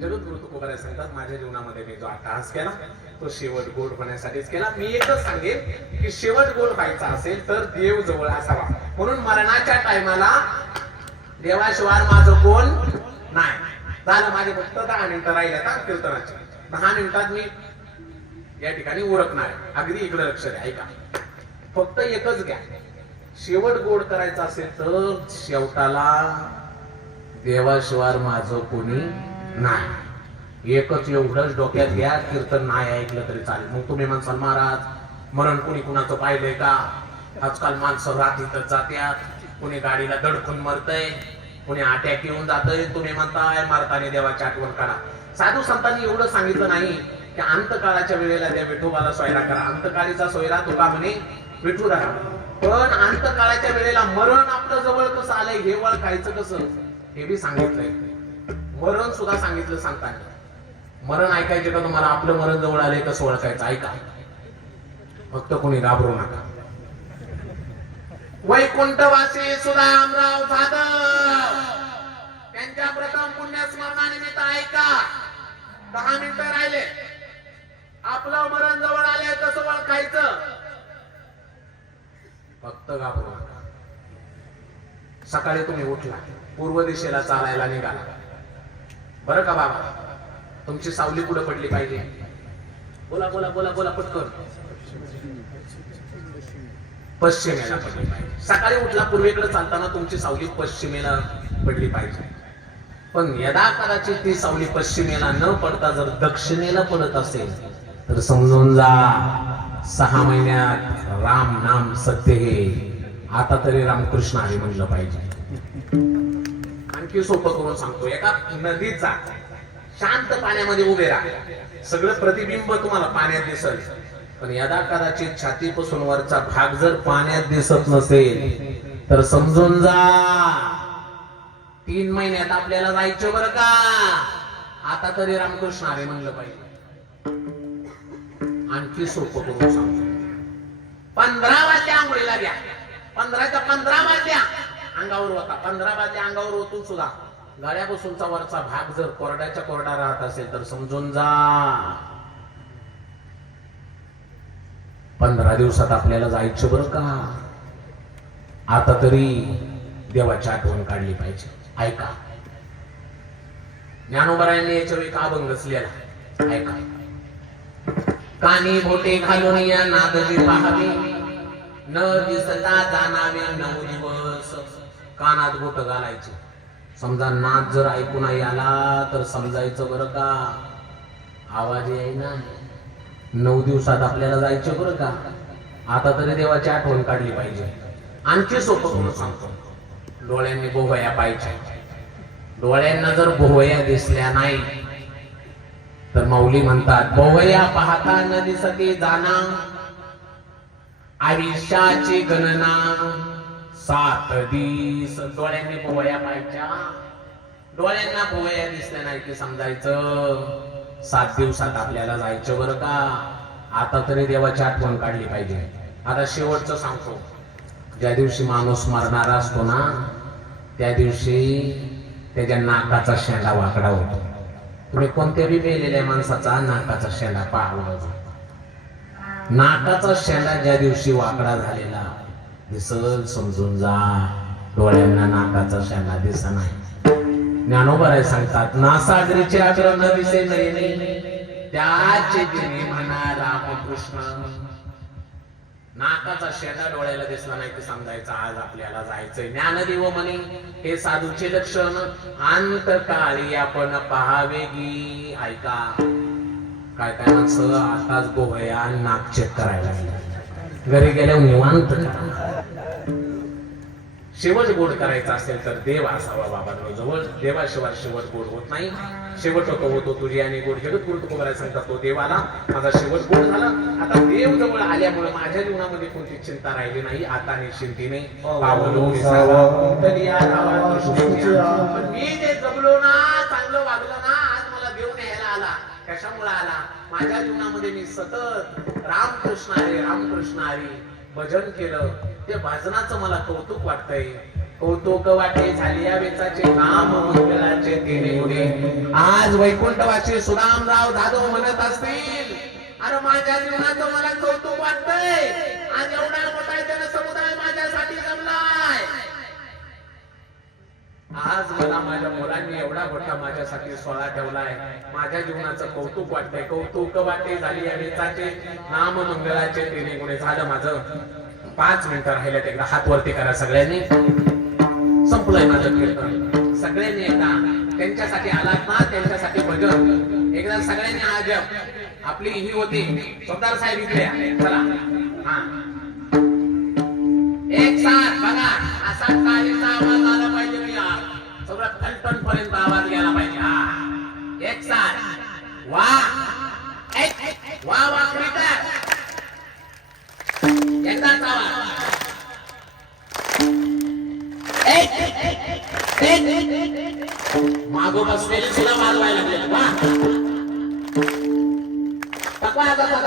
जगद्गुरु तुकोबाराय सांगतात, माझ्या जीवनामध्ये मी जो अट्टहास केला तो शेवट गोड होण्यासाठीच केला. मी एकच सांगेन की शेवट गोड व्हायचा असेल तर देव जवळ असावा. म्हणून मरणाच्या टायमाला देवाशिवाय माझं कोण नाही. झालं, माझे फक्त 10 मिनिटं राहिल्यात ना कीर्तनाची. 10 मिनिटात मी या ठिकाणी ओळखणार. अगदी इकडे लक्ष द्या, ऐका. फक्त एकच घ्या, शेवट गोड करायचा असेल तर शेवटाला देवाशिवाय माझं कोणी नाही. एकच एवढंच डोक्यात घ्या. कीर्तन नाही ऐकलं तरी चालेल. मग तुम्ही म्हणसाल, महाराज मरण कोणी कुणाचं पाहिलंय का? आजकाल माणसं रात्रीतच जात्यात, कोणी गाडीला दडकून मरतय, कोणी अटॅक येऊन जातंय. तुम्ही म्हणताय मारताना देवाची आठवण काढा. साधू संतांनी एवढं सांगितलं नाही की अंतकाळाच्या वेळेला त्या विठोबाला सोयरा करा. अंतकाळीचा सोयरा तुका म्हणे विठू राहा. पण अंतकाळाच्या वेळेला मरण आपलं जवळ कसं आलंय हे ओळखायचं कसं हे बी सांगितलंय. मरण सुद्धा सांगितलं सांगताना. मरण ऐकायचे का तुम्हाला? आपलं मरण जवळ आलंय कसं ओळखायचं ऐका. फक्त कोणी घाबरू नका. वैकुंठवासी सुदामराव जाधव त्यांच्या प्रथम पुण्यस्मरणानिमित्त ऐका. 10 मिनिटं राहिले. आपलं मरण जवळ आलंय कसं ओळखायचं? फक्त घाबरू नका. सकाळी तुम्ही उठला, पूर्व दिशेला चालायला निघाला, बरं का बाबा? तुमची सावली कुठे पडली पाहिजे? बोला बोला बोला बोला पटकन. पश्चिमेला पडली पाहिजे. सकाळी उठला पूर्वेकडे चालताना तुमची सावली पश्चिमेला पडली पाहिजे. पण यदा कदाचित ती सावली पश्चिमेला न पडता जर दक्षिणेला पडत असेल तर समजून जा 6 महिन्यात राम नाम सत्य हे आता तरी रामकृष्ण हरी म्हणलं पाहिजे. आणखी सोपं करून सांगतो. एका नदीचा शांत पाण्यामध्ये उभे राहा, सगळं प्रतिबिंब तुम्हाला पाण्यात दिसेल. पण यदा कदाचित छातीपासून वरचा भाग जर पाण्यात दिसत नसेल तर समजून जा 3 महिन्यात आपल्याला जायचं बरं का. आता तरी रामकृष्ण हरी म्हणलं पाहिजे. आणखी सोपं करून सांगतो. 15 वाजल्या आंघोळीला घ्या. 15च्या 15 वाजल्या अंगावर होता. 15 वाजल्या अंगावर ओतून सुद्धा गळ्यापासूनचा वरचा भाग जर कोरड्याच्या कोरडा राहत असेल तर समजून जा 15 दिवसात आपल्याला जायचं बरं का. आता तरी देवाची आठवण काढली पाहिजे. ऐका, ज्ञानोबरायांनी याच्या वेळी का अभंग रचलेला ऐका. कानी बोटे घालून या नादजी पाहावे, न दिसता जाणावे 9 दिवस. कानात बोट घालायचे. समजा नाद जर ऐकून नाही आला तर समजायचं बरं का आवाज येईना. 9 दिवसात आपल्याला जायचं बरं का. आता तरी देवाची आठवण काढली पाहिजे. आणखी सोपं करून सांगतो. डोळ्यांनी भोवया पाहिजे. डोळ्यांना जर भोवया दिसल्या नाही तर माऊली म्हणतात भोवया पाहता न दिसते जाना, आयुष्याची गणना 7 दिस. डोळ्यांनी भोवया पाहिजे. डोळ्यांना भोवया दिसल्या नाही की समजायचं 7 दिवसात आपल्याला जायचं बरं का. आता तरी देवाची आठवण काढली पाहिजे. आता शेवटचं सांगतो. ज्या दिवशी माणूस मरणारा असतो ना त्या दिवशी त्याच्या नाकाचा शेंडा वाकडा होतो. तुम्ही कोणत्याही मेलेल्या माणसाचा नाकाचा शेंडा पाहावा. नाकाचा शेंडा ज्या दिवशी वाकडा झालेला दिसल समजून जा डोळ्यांना नाकाचा शेंडा दिसत नाही. ज्ञानोबराय सांगतात नासागरीचे अग्र न दिसे नयने, त्याचे दिने म्हणा रामकृष्ण. नाकाचा शेंडा डोळ्याला दिसला नाही की समजायचं आज आपल्याला जायचंय. ज्ञानदेव म्हणे हे साधूचे लक्षण अंतकाळी आपण पहावे गी. ऐका, काय काय माणसं आताच गोवया नाक चेक करायला लागले. घरी गेल्यावर निवांत शेवट गोड करायचा असेल तर देव असावा बाबांनो जवळ. देवाशिवाय शेवट गोड होत नाही. शेवट होतो तुझी आणि गोड जगत गुरु तुकोबराय सांगतात तो देवाला माझा शेवट गोड झाला. आता देव जवळ आल्यामुळे माझ्या जीवनामध्ये कोणती चिंता राहिली नाही. आता निश्चिंतीने पावलो विसावा कुंडलिया धावा दृष्टीच्या. पण मी जे जगलो ना चांगलं वागलो ना आज मला देव न्यायला आला. कशामुळे आला. माझ्या जीवनामध्ये मी सतत रामकृष्ण हरी रामकृष्ण हरी भजन केलं. ते भजनाचं मला कौतुक वाटतंय. कौतुक वाटे झाली या वेचाचे नाम मंगलाचे तिने गुणे. आज वैकुंठवासी सुदामराव जाधव म्हणत असतील अरे माझ्या जीवनाचं मला कौतुक वाटतंय. आज एवढा मोठा जनसमुदाय माझ्यासाठी जमलाय. आज मला माझ्या मुलांनी एवढा मोठा माझ्यासाठी सोहळा ठेवलाय. माझ्या जीवनाचं कौतुक वाटतंय. कौतुक वाटे झाली या वेचाचे नाम मंगलाचे तिने गुणे. झालं माझं. 5 मिनिटं राहिल्यात. एकदा हात वरती करा सगळ्यांनी. संपलंय माझं कीर्तन. सगळ्यांनी एकदा त्यांच्यासाठी आलात ना त्यांच्यासाठी भजन एकदा सगळ्यांनी आज आपली ही होती सरदार साहेब इकडे चला. हा एक साथ बघा असा टाळीचा आवाज आला पाहिजे. मी सगळं टन पर्यंत आवाज गेला पाहिजे. हा एक साथ वा वा वा क्रिकेट एकदाच आवाज. मागो बसलेली सुद्धा वाजवायला लागले. वा तकवा जाता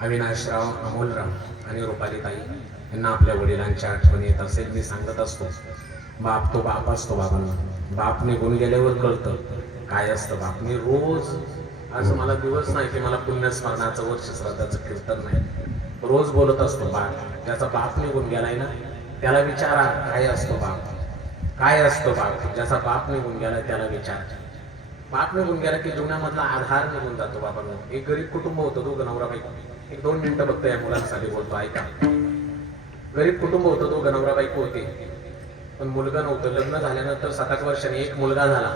अविनाशराव, अमोलराव आणि रुपालीताई यांना आपल्या वडिलांची आठवण येत असेल. मी सांगत असतो, बाप तो बाप असतो बाबांना. बाप निघून गेल्यावर कळतं काय असतं बाप. मी रोज, असं मला दिवस नाही की मला पुण्यस्मरणाचं वर्ष श्राद्धाचं कीर्तन नाही, रोज बोलत असतो बाप. ज्याचा बाप निघून गेलाय ना त्याला विचारा काय असतो बाप, काय असतो बाप. ज्याचा बाप निघून गेलाय त्याला विचार. बाप निघून गेला की जीवनामधला आधार निघून जातो बाबांनो. एक गरीब कुटुंब होतं, दोघं नवरा बायको. एक 2 मिनिटं बघतो या मुलांसाठी बोलतो, ऐका. गरीब कुटुंब होतं, दोघं नवरा बायको होते, पण मुलगा नव्हतं. लग्न झाल्यानंतर 7-8 वर्षांनी एक मुलगा झाला.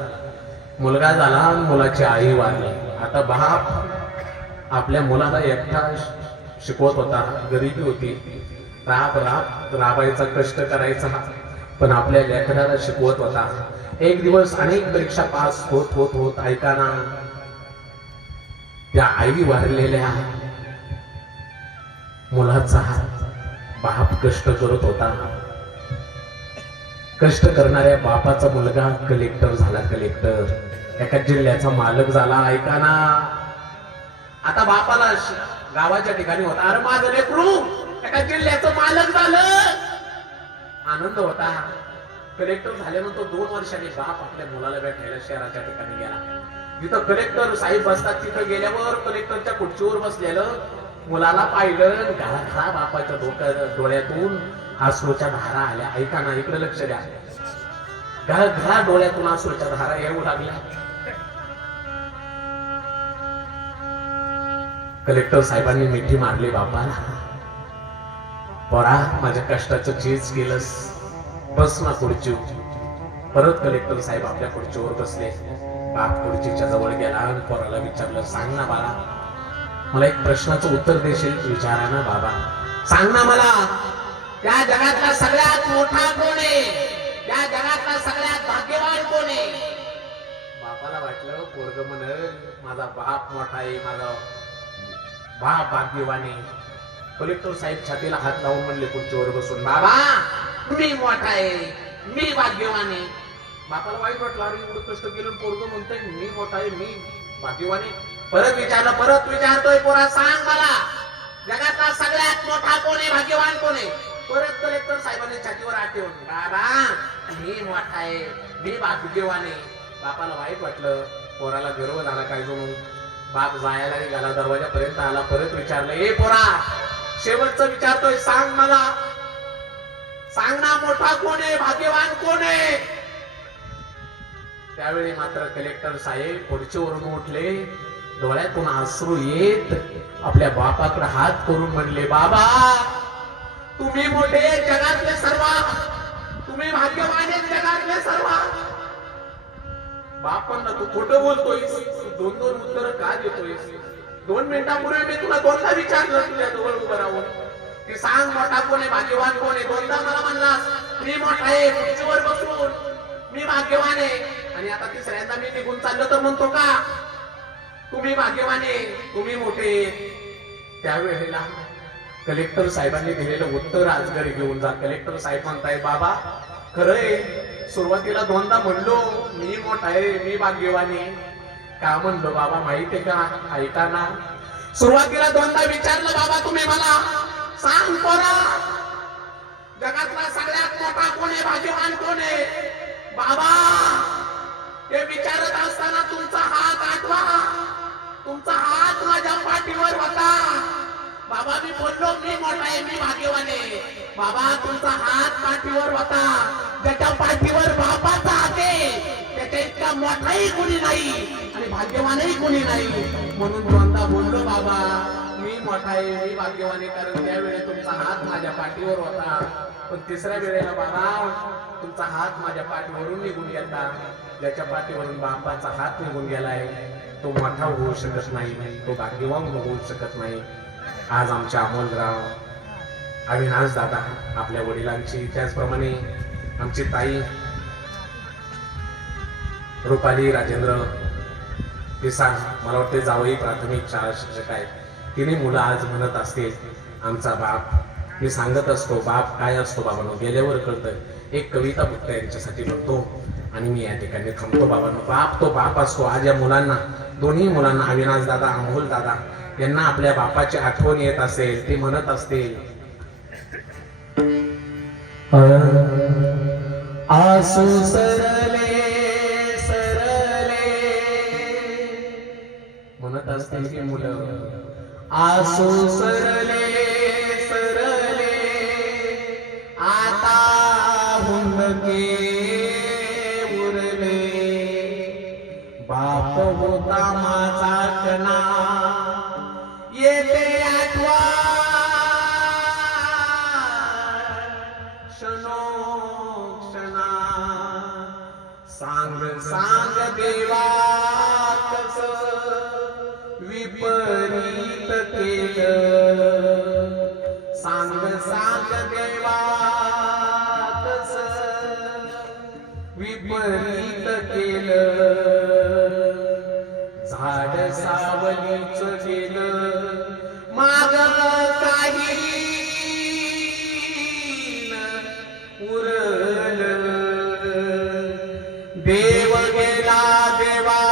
मुलगा झाला आणि मुलाची आई वारली. आता बाप आपल्या मुलाला एकटा शिकवत होता, गरिबी होती, राबायचा, कष्ट करायचा, पण आपल्या लेकराला शिकवत होता. एक दिवस अनेक परीक्षा पास होत होत होत ऐकाना त्या आई वारलेल्या मुलाचा बाप कष्ट करत होता. कष्ट करणाऱ्या बापाचा मुलगा कलेक्टर झाला, कलेक्टर, एका जिल्ह्याचा मालक झाला. ऐकाना, आता बापाला गावाच्या ठिकाणी होता, अरे माझं लेकरू एका जिल्ह्याचं मालक झालं, आनंद होता. कलेक्टर झाल्यानंतर 2 वर्षांनी बाप आपल्या मुलाला भेटायला शहराच्या ठिकाणी गेला. जिथं कलेक्टर साहेब बसतात तिथं गेल्यावर कलेक्टरच्या खुर्चीवर बसलेलं मुलाला पाहिलं. घरा बापाच्या डोळ्यातून अश्रूच्या धारा आल्या. ऐका ना, इकडे लक्ष द्या. घरा डोळ्यातून अश्रूच्या धारा येऊ लागल्या. कलेक्टर साहेबांनी मिठी मारली बापाला. पोरा, माझ्या कष्टाचं चीज केलंस, बस ना खुर्चीवर. परत कलेक्टर साहेब आपल्या खुर्चीवर बसले. बाप खुर्चीच्या जवळ गेला आणि पोराला विचारलं, सांग ना बाळा, मला एक प्रश्नाचं उत्तर देशील? विचारा ना बाबा, सांग ना मला, त्या जगातला सगळ्यात मोठा कोण आहे? त्या जगातला सगळ्यात भाग्यवान कोण आहे? बापाला वाटलं पोरग म्हणेल माझा बाप मोठा आहे, माझा बाप भाग्यवान आहे. कलेक्टर साहेब छातीला हात लावून म्हणले खुर्चीवर बसून, बाबा मी मोठा आहे, मी भाग्यवान आहे. बापाला वाईट वाटलं, अरे एवढं कष्ट केलं पोरग म्हणतोय मी मोठा आहे, मी भाग्यवान आहे. परत विचारलं, परत विचारतोय, पोरा सांग मला, जगातला सगळ्यात मोठा कोण आहे, भाग्यवान कोण आहे? परत कलेक्टर साहेबांनी छातीवर हात ठेवून, बाबा मी मोठा आहे, मी भाग्यवान आहे. बापाला वाईट वाटलं, पोराला गर्व झाला काय जणू. बाप जायला निघाला, दरवाजापर्यंत आला. परत विचारलं, ए पोरा, शेवटचं विचारतोय, सांग मला, सांग ना, मोठा कोण आहे, भाग्यवान कोण आहे? त्यावेळी मात्र कलेक्टर साहेब खुर्चीवरून उठले, डोळ्यातून अश्रू येत आपल्या बापाकडे हात करून म्हणले, बाबा तुम्ही मोठे जगातले सर्व, तुम्ही भाग्यवान आहेत जगातले सर्व. बाप म्हणला, तू खोटं बोलतोयस, 2-2 उत्तर का देतोयस? 2 मिनिटांपूर्वी मी तुला 2दा विचारलं तुझ्या जवळ उभं राहून की सांग मोठा कोण आहे, भाग्यवान कोण आहे. 2दा मला म्हणलास मी मोठा आहे, खुर्चीवर बसून मी भाग्यवान आहे, आणि आता 3ऱ्यांदा मी निघून चाललो तर म्हणतो का तुम्ही भाग्यवान आहे, तुम्ही मोठे? त्यावेळेला कलेक्टर साहेबांनी दिलेलं उत्तर आज घरी घेऊन जा. कलेक्टर साहेब म्हणताय, बाबा खरंय, सुरुवातीला 2दा म्हणलो मी मोठा आहे, मी भाग्यवान आहे. का म्हणलो बाबा माहितीये का? ऐका ना, सुरुवातीला 2दा विचारलं, बाबा तुम्ही मला सांग पोरा, जगातला सगळ्यात मोठा कोण आहे, भाग्यवान कोण आहे? बाबा हे विचारत असताना तुमचा हात आठवा, तुमचा हात माझ्या पाठीवर होता. बाबा मी बोललो मी मोठा आहे, मी भाग्यवान आहे. बाबा तुमचा हात पाठीवर होता, ज्याच्या पाठीवर बापाचा हात आहे त्याच्या इतका मोठाही कोणी नाही आणि भाग्यवानही कोणी नाही. म्हणून 2दा बोललो बाबा मी मोठा आहे, मी भाग्यवान आहे, कारण त्यावेळेला तुमचा हात माझ्या पाठीवर होता. पण 3ऱ्या वेळेला बाबा तुमचा हात माझ्या पाठीवरून निघून गेला. ज्याच्या पाठीवरून बापाचा हात निघून गेलाय तो मोठा होऊ शकत नाही, तो भाग्यवान होऊ शकत नाही. आज आमच्या अमोलराव, अविनाश दादा आपल्या वडिलांची, त्याचप्रमाणे आमची ताई रुपाली राजेंद्र पिसाळ, मला वाटते जावई प्राथमिक शाळा शिक्षक आहेत, तिने मुलं आज म्हणत असतील आमचा बाप. मी सांगत असतो बाप काय असतो बाबांनो, गेल्यावर कळतं. एक कविता फक्त यांच्यासाठी म्हणतो आणि मी या ठिकाणी थांबतो. बाबांनो, बाप तो बाप असतो. आज या मुलांना दोन्ही मुलांना अविनाश दादा अमोल दादा यांना आपल्या बापाची आठवण येत असेल, ते म्हणत असतील आसू सरले सरले, म्हणत असतील की मुलं आसू सरले सरले, आता हुंदके उरले, बाप होता माझा कणा येते आठवा क्षणोक्षणा, सांग सांग देवा कस विपरीत केलं, सांग सांग देवा कस विपरीत केलं, झाड सावलीच गेलं माग काही उरलं, देव गेला देवा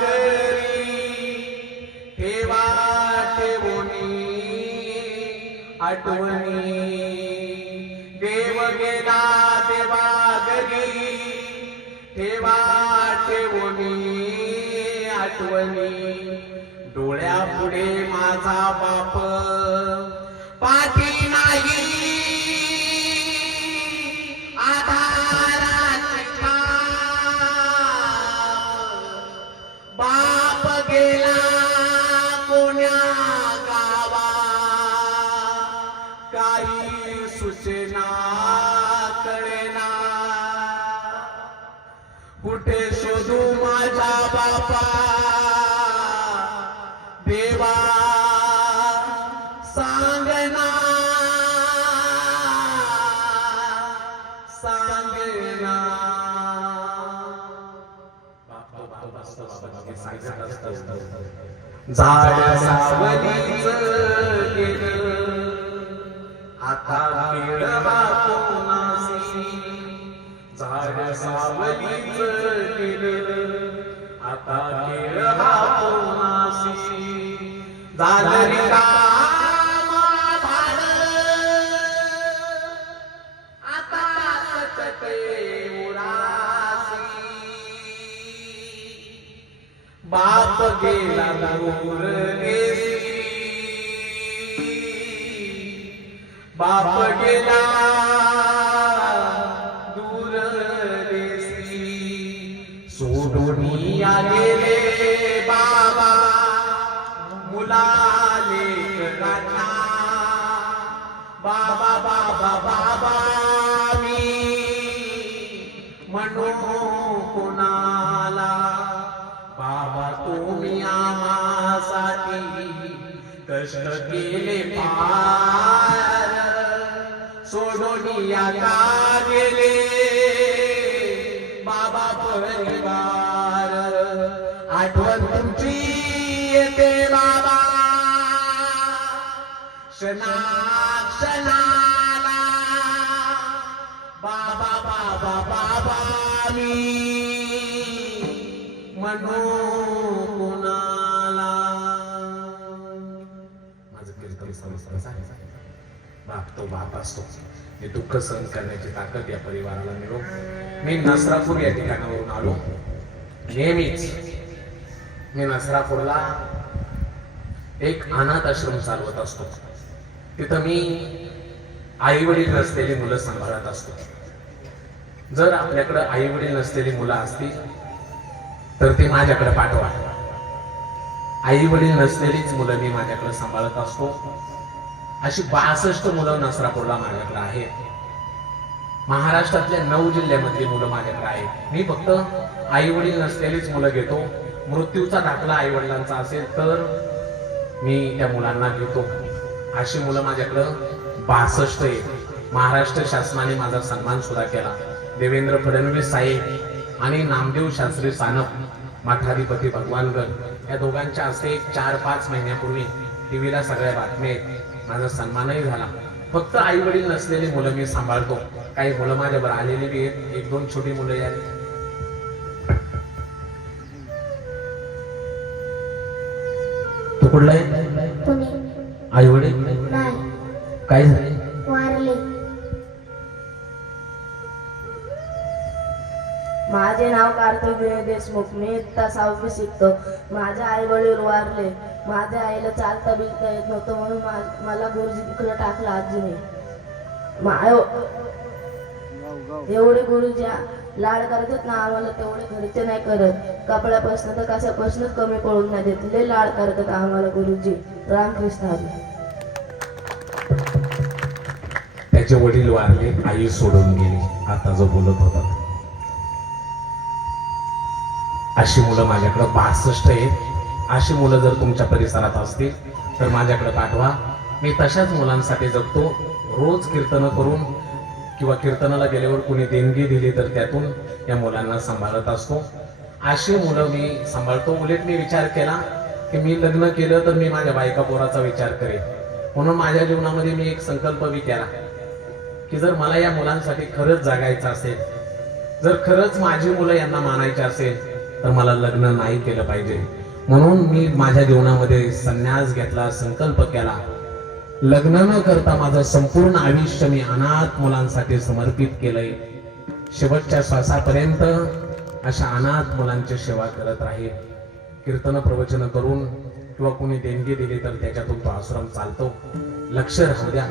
घरी ठेवा ठेवणी आठवणी, देव गेला देवा घरी ठेवा ठेवणी आठवणी, डोळ्यापुढे माझा बाप पाठी नाही आधाराची बाप गेला कोण्या गावा, काही सुचना कळेना, कुठे शोधू माझा बापा देवा सांगना सांगना, झाड सावलीच गेलं आता खेळ हा कोणासी, झाड सावलीच गेलं आता खेळ हा कोणासी, झालं रिकामा भाड आता कचटे उरासी, बाप गेला दूर देशी, बाप गेला दूर देशी, सोडून या गेले बाबा मुलाले राजा, बाबा बाबा बाबा मी म्हणू कुणाला, बाबा तुम्ही आम्हासाठी कष्ट केले पार, सोडून या का गेले बाबा परिवार, आठवण तुमची येते बाबा क्षणा क्षणाला, बाबा बाबा बाबा मी म्हणू कुणाला. माझं कीर्तन समजतं आहे, बाप तो बाप असतो. हे दुःख सहन करण्याची ताकद या परिवाराला मिळो. मी नसरापूर या ठिकाणावरून आलो. नेहमीच मी नसरापूरला एक अनाथ आश्रम चालवत असतो. तिथं मी आई वडील नसलेली मुलं सांभाळत असतो. जर आपल्याकडे आई वडील नसलेली मुलं असतील तर ते माझ्याकडे पाठवा. आई वडील नसलेलीच मुलं मी माझ्याकडे सांभाळत असतो. अशी 62 मुलं नसरापूरला माझ्याकडे आहेत. महाराष्ट्रातल्या 9 जिल्ह्यामधली मुलं माझ्याकडे आहेत. मी फक्त आई वडील नसलेलीच मुलं घेतो. मृत्यूचा दाखला आई वडिलांचा असेल तर मी त्या मुलांना घेतो. अशी मुलं माझ्याकडं 62 आहेत. महाराष्ट्र शासनाने माझा सन्मान सुद्धा केला. देवेंद्र फडणवीस साहेब आणि नामदेव शास्त्री सानप मठाधिपती भगवानगड या दोघांच्या हस्ते 4-5 महिन्यापूर्वी टीव्हीला सगळ्या बातम्या आहेत. माझा सन्मानही झाला. फक्त आई वडील नसलेली मुलं मी सांभाळतो. काही मुलं माझ्यावर आलेली बी आहेत. 1-2 छोटी मुलं आहेत. तू कुठला आहे? पुणे. आई वडील नाही, काय झाले? वारले. माझे नाव कार्तिक विनय देशमुख. मी इयत्ता 6वी शिकतो. माझे आई वडील वारले. माझ्या आईला चालता बिलता येत नव्हतं म्हणून मला गुरुजीकडे टाकलं आजीने. एवढे गुरुजी लाड करतात ना आम्हाला, तेवढे घरचे नाही करत. कपड्यापासून तर कशापासूनच कमी पडून नाही देत. लय लाड करतात आम्हाला गुरुजी. रामकृष्ण हरी. त्याचे वडील वारले, आई सोडून गेली. आता जो बोलत होता अशी मुलं माझ्याकडे 62 आहेत. अशी मुलं जर तुमच्या परिसरात असतील तर माझ्याकडे पाठवा. मी तशाच मुलांसाठी जगतो. रोज कीर्तन करून किंवा कीर्तनाला गेल्यावर कुणी देणगी दिली तर त्यातून या मुलांना सांभाळत असतो. अशी मुलं मी सांभाळतो. उलट मी विचार केला की मी लग्न केलं तर मी माझ्या बायका पोराचा विचार करेन. म्हणून माझ्या जीवनामध्ये मी एक संकल्प केला की जर मला या मुलांसाठी खरंच जगायचं असेल, जर खरंच माझी मुलं यांना मानायची असेल तर मला लग्न नाही केलं पाहिजे. म्हणून मी माझ्या जीवनामध्ये संन्यास घेतला, संकल्प केला. लग्न न करता माझं संपूर्ण आयुष्य मी अनाथ मुलांसाठी समर्पित केलंय. शेवटच्या श्वासापर्यंत अशा अनाथ मुलांची सेवा करत राहील. कीर्तन प्रवचन करून किंवा कोणी देणगी दिली तर त्याच्यातून तो आश्रम चालतो. लक्ष राहू द्या.